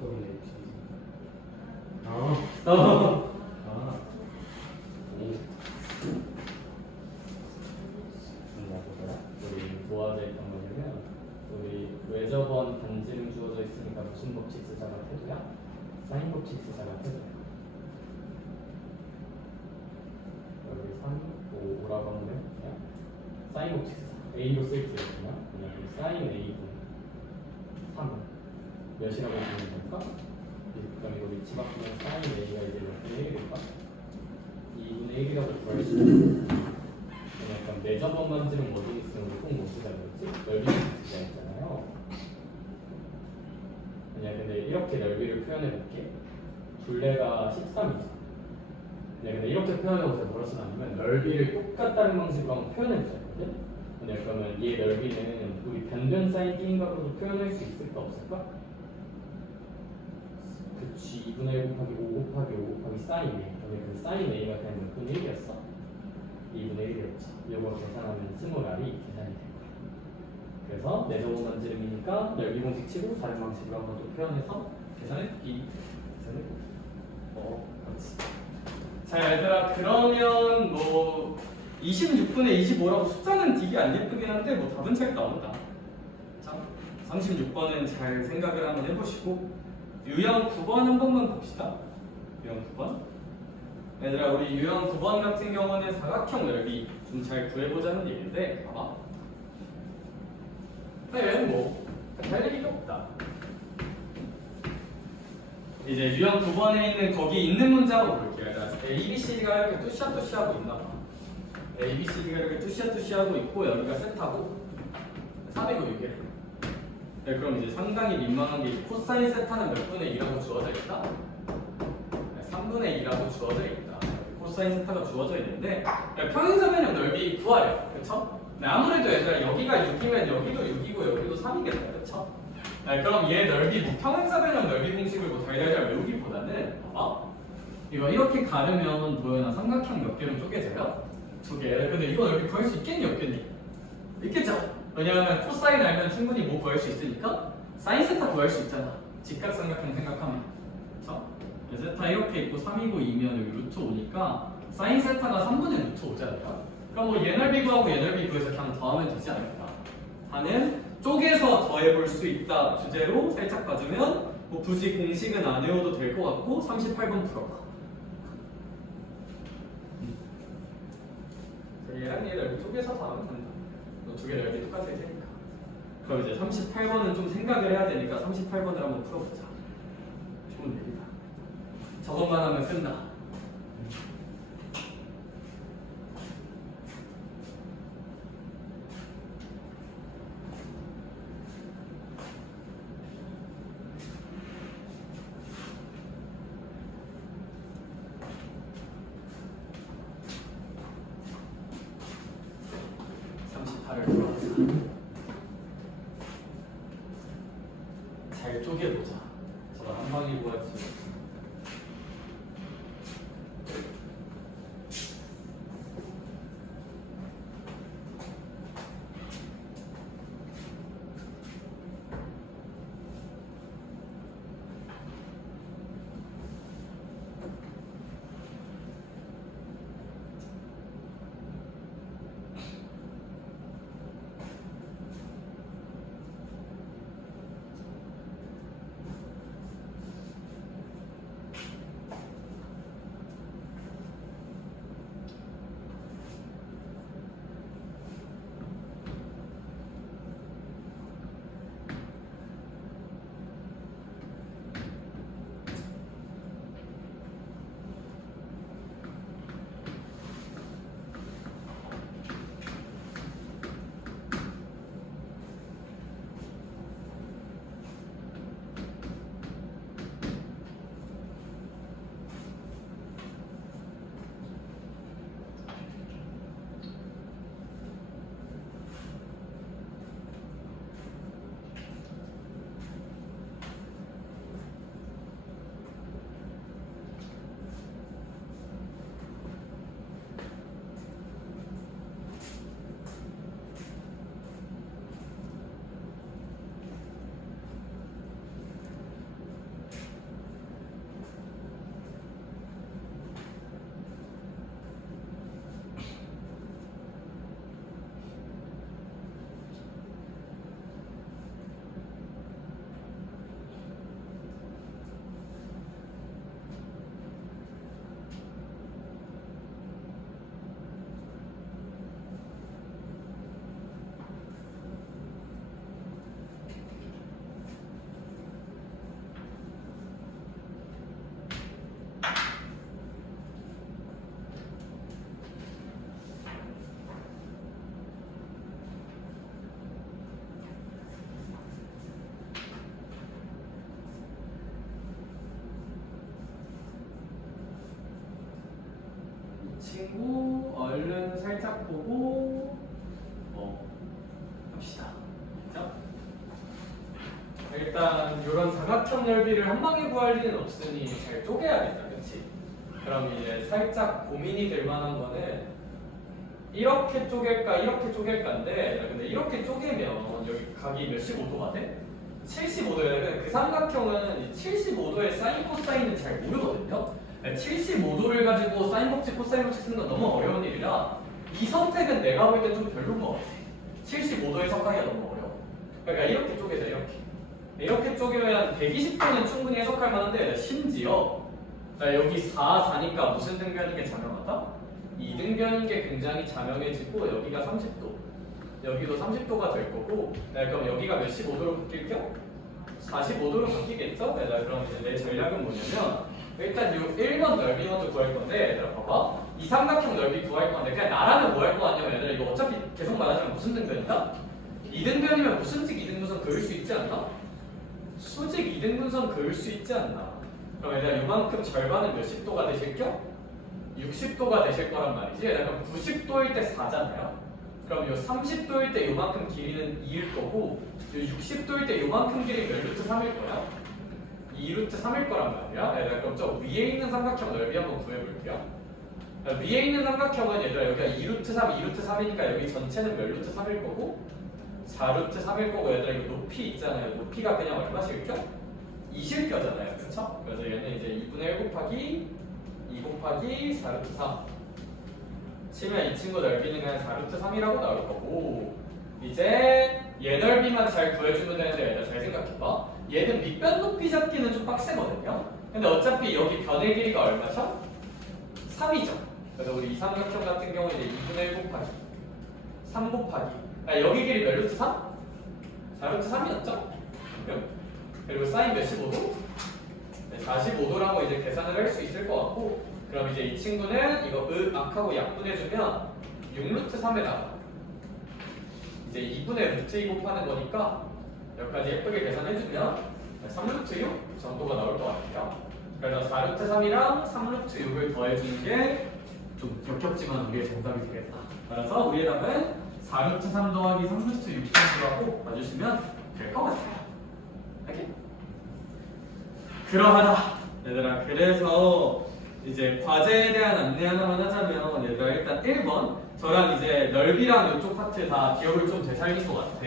거기네. 아. 우리 뭐 하자 했던 거냐면 우리 외접원 반지름 주어져 있으니까 무슨 법칙 쓰자가 태도야? 사인 법칙 쓰자가 태도야. 여기 3, 5, 5라고 하면 그냥 사인 법칙 쓰자. A로 쓸게요. 그냥 사인 A분 3은 몇이라고 보면 될까? 그럼 이거 위치 바꾸면 사인 A가 이제 몇 분의 1일까? 2분의 1이라고 구할 수 있는 약간 매저번 반지름 어디 있으면 우리 꼭못 쓰자고 했지? 넓이 쓰자 했잖아요. 그냥 근데 이렇게 넓이를 표현해 볼게. 둘레가 13이죠. 근데 이렇게 표현해보세요. 뭐라 쓰냐면 넓이를 똑같다는 방식으로 한번 표현해보자 했거든? 근데 그러면 얘 넓이는 우리 변변 사인 B인가로도 표현할 수 있을까 없을까? 그치, 2분의 1 곱하기 5 곱하기 5 곱하기 사인 A. 근데 그 사인 A가 그냥 몇 분의 1이었어? 2분의 1이었죠. 이거 계산하면 스몰 R이 계산이 될 거야. 그래서 내저번 반지름이니까 넓이 공식 치고 다른 방식으로 한번 또 표현해서 계산해보기. 그렇지. 자, 얘들아, 그러면 뭐 26분의 25라고 숫자는 되게 안 예쁘긴 한데 뭐 답은 잘 나온다. 자, 36번은 잘 생각을 한번 해보시고 유형 9번 한 번만 봅시다. 유형 9번. 얘들아, 우리 유형 9번 같은 경우는 사각형 넓이 좀 잘 구해보자는 얘기인데 봐봐. 얘는 뭐 할 얘기가 없다. 이제 유형 9번에 있는 거기 있는 문제 한번 볼게요. 얘들아, A, B, C, D가 이렇게 뚜시하고 있나 봐. A, B, C, D가 이렇게 뚜시하고 있고 여기가 세타고 3이고 6이래. 네, 그럼 이제 상당히 민망한 게 코사인 세타는 몇 분의 2라고 주어져 있다? 네, 3분의 2라고 주어져 있다. 코사인 세타가 주어져 있는데 네, 평행사변형 넓이 구하래요. 그쵸? 네, 아무래도 얘들아 여기가 6이면 여기도 6이고 여기도 3이겠다. 그쵸? 네, 그럼 얘 넓이 뭐 평행사변형 넓이 공식을 뭐 달달달 외우기보다는 봐봐. 이거 이렇게 가르면 보여나 삼각형 몇 개로 쪼개져요? 2개. 근데 이거 넓이 구할 수 있겠니 없겠니? 있겠죠? 왜냐하면 코사인 알면 충분히 뭐 구할 수 있으니까 사인 세타 구할 수 있잖아. 직각삼각형 생각하면. 그쵸? 세타 이렇게 있고 3이고 2면 여기 루트 5니까 사인 세타가 3분의 루트 5잖아요. 그럼 뭐 얘 넓이 구하고 얘 넓이 구해서 그냥 더하면 되지 않을까 하는 쪼개서 더해볼 수 있다 주제로 살짝 봐주면 뭐 굳이 공식은 안 외워도 될 것 같고 38번 풀어봐. 얘랑 얘 넓이 쪼개서 더하면 된다. 두 개 넓이 똑같을 테니까. 그럼 이제 38번은 좀 생각을 해야 되니까 38번을 한번 풀어보자. 좋은 얘기다. 저것만 하면 끝나. 를 풀어보자. 마치고 얼른 살짝 보고 합시다. 그죠? 일단 이런 사각형 넓이를 한 방에 구할 리는 없으니 잘 쪼개야겠다, 그렇지? 그럼 이제 살짝 고민이 될 만한 거는 이렇게 쪼갤까 이렇게 쪼갤까인데, 근데 이렇게 쪼개면 여기 각이 몇십 5도가 돼? 75도야. 그 삼각형은 75도의 사인 코사인은 잘 모르거든요. 75도를 가지고 사인 법칙 코사인 법칙 쓰는 건 너무 어려운 일이라 이 선택은 내가 볼 때 좀 별로인 것 같아. 75도의 선각이가 너무 어려워. 그러니까 이렇게 쪼개자, 이렇게 쪼개면 120도는 충분히 해석할 만한데, 심지어 여기 4니까 무슨 등변인 게 자명하다? 2등변인 게 굉장히 자명해지고 여기가 30도, 여기도 30도가 될 거고, 그럼 여기가 몇십 5도로 바뀔게요? 45도로 바뀌겠죠? 그럼 이제 내 전략은 뭐냐면 일단 이 1번 넓이 먼저 구할 건데, 얘들아 봐봐, 이 삼각형 넓이 구할 건데 그냥 나라면 뭐 할 거 같냐면, 얘들아 이거 어차피 계속 말하자면 무슨 등변이다? 2등변이면 무슨직 2등분선 그을 수 있지 않나? 수직 2등분선 그을 수 있지 않나? 그럼 얘들아 이만큼 절반은 몇십 도가 되실겨? 60도가 되실 거란 말이지. 그럼 90도일 때 4잖아요. 그럼 요 30도일 때 요만큼 길이는 2일 거고, 요 60도일 때 요만큼 길이 몇 루트 3일 거야? 2루트 3일 거란 말이야. 얘들아 그럼 저 위에 있는 삼각형 넓이 한번 구해볼게요. 위에 있는 삼각형은 얘들아 여기가 2루트 3, 2루트 3이니까 여기 전체는 몇 루트 3일 거고 4루트 3일 거고, 얘들아 이거 높이 있잖아요. 높이가 그냥 얼마실겨? 2실겨잖아요. 그쵸? 그래서 얘는 이제 2분의 1 곱하기 2 곱하기 4루트 3 치면 이 친구 넓이는 그냥 4루트 3이라고 나올 거고, 이제 얘 넓이만 잘 구해주면 되는데, 얘들아 잘 생각해봐. 얘는 밑변 높이 잡기는 좀 빡세거든요. 근데 어차피 여기 변의 길이가 얼마죠? 3이죠. 그래서 우리 이 삼각형 같은 경우는 이제 2분의 1 곱하기 3 곱하기 여기 길이 몇 루트 3? 4루트 3이었죠? 그리고 사인 몇십 5도? 45도라고 이제 계산을 할 수 있을 것 같고, 그럼 이제 이 친구는 이거 악하고 약분해주면 6루트 3에다가 이제 2분의 루트 2 곱하는 거니까 여기까지 예쁘게 계산해주면 3루트 6 정도가 나올 것 같아요. 그래서 4루트 3이랑 3루트 6을 더해주는 게 좀 격겹지만 우리의 정답이 되겠다. 그래서 우리의 답은 4루트 3 더하기 3루트 6 정도라고 봐주시면 될 것 같아요. 알겠? 그러하다. 얘들아 그래서 이제 과제에 대한 안내 하나만 하자면, 얘들아 일단 1번 저랑 이제 넓이랑 이쪽 파트 다 기억을 좀 되살린 것 같아.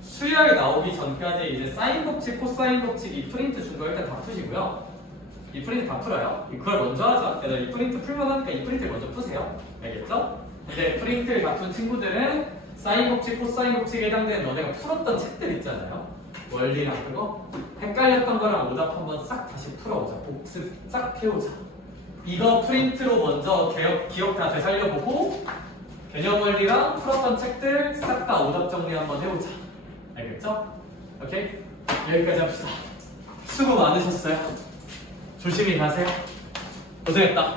수열 나오기 전까지 이제 사인 법칙, 코사인 법칙 이 프린트 준 거 일단 다 푸시고요. 이 프린트 다 풀어요. 그걸 먼저 하자. 얘들아 이 프린트 풀만 하니까 이 프린트를 먼저 푸세요. 알겠죠? 이제 프린트를 다 푼 친구들은 사인 법칙, 코사인 법칙에 해당되는 너네가 풀었던 책들 있잖아요. 원리랑 그거 헷갈렸던 거랑 오답 한번 싹 다시 풀어보자. 복습 싹 해오자. 이거 프린트로 먼저 기억 다 되살려보고 개념 원리랑 풀었던 책들 싹 다 오답 정리 한번 해오자. 알겠죠? 오케이? 여기까지 합시다. 수고 많으셨어요. 조심히 가세요. 고생했다.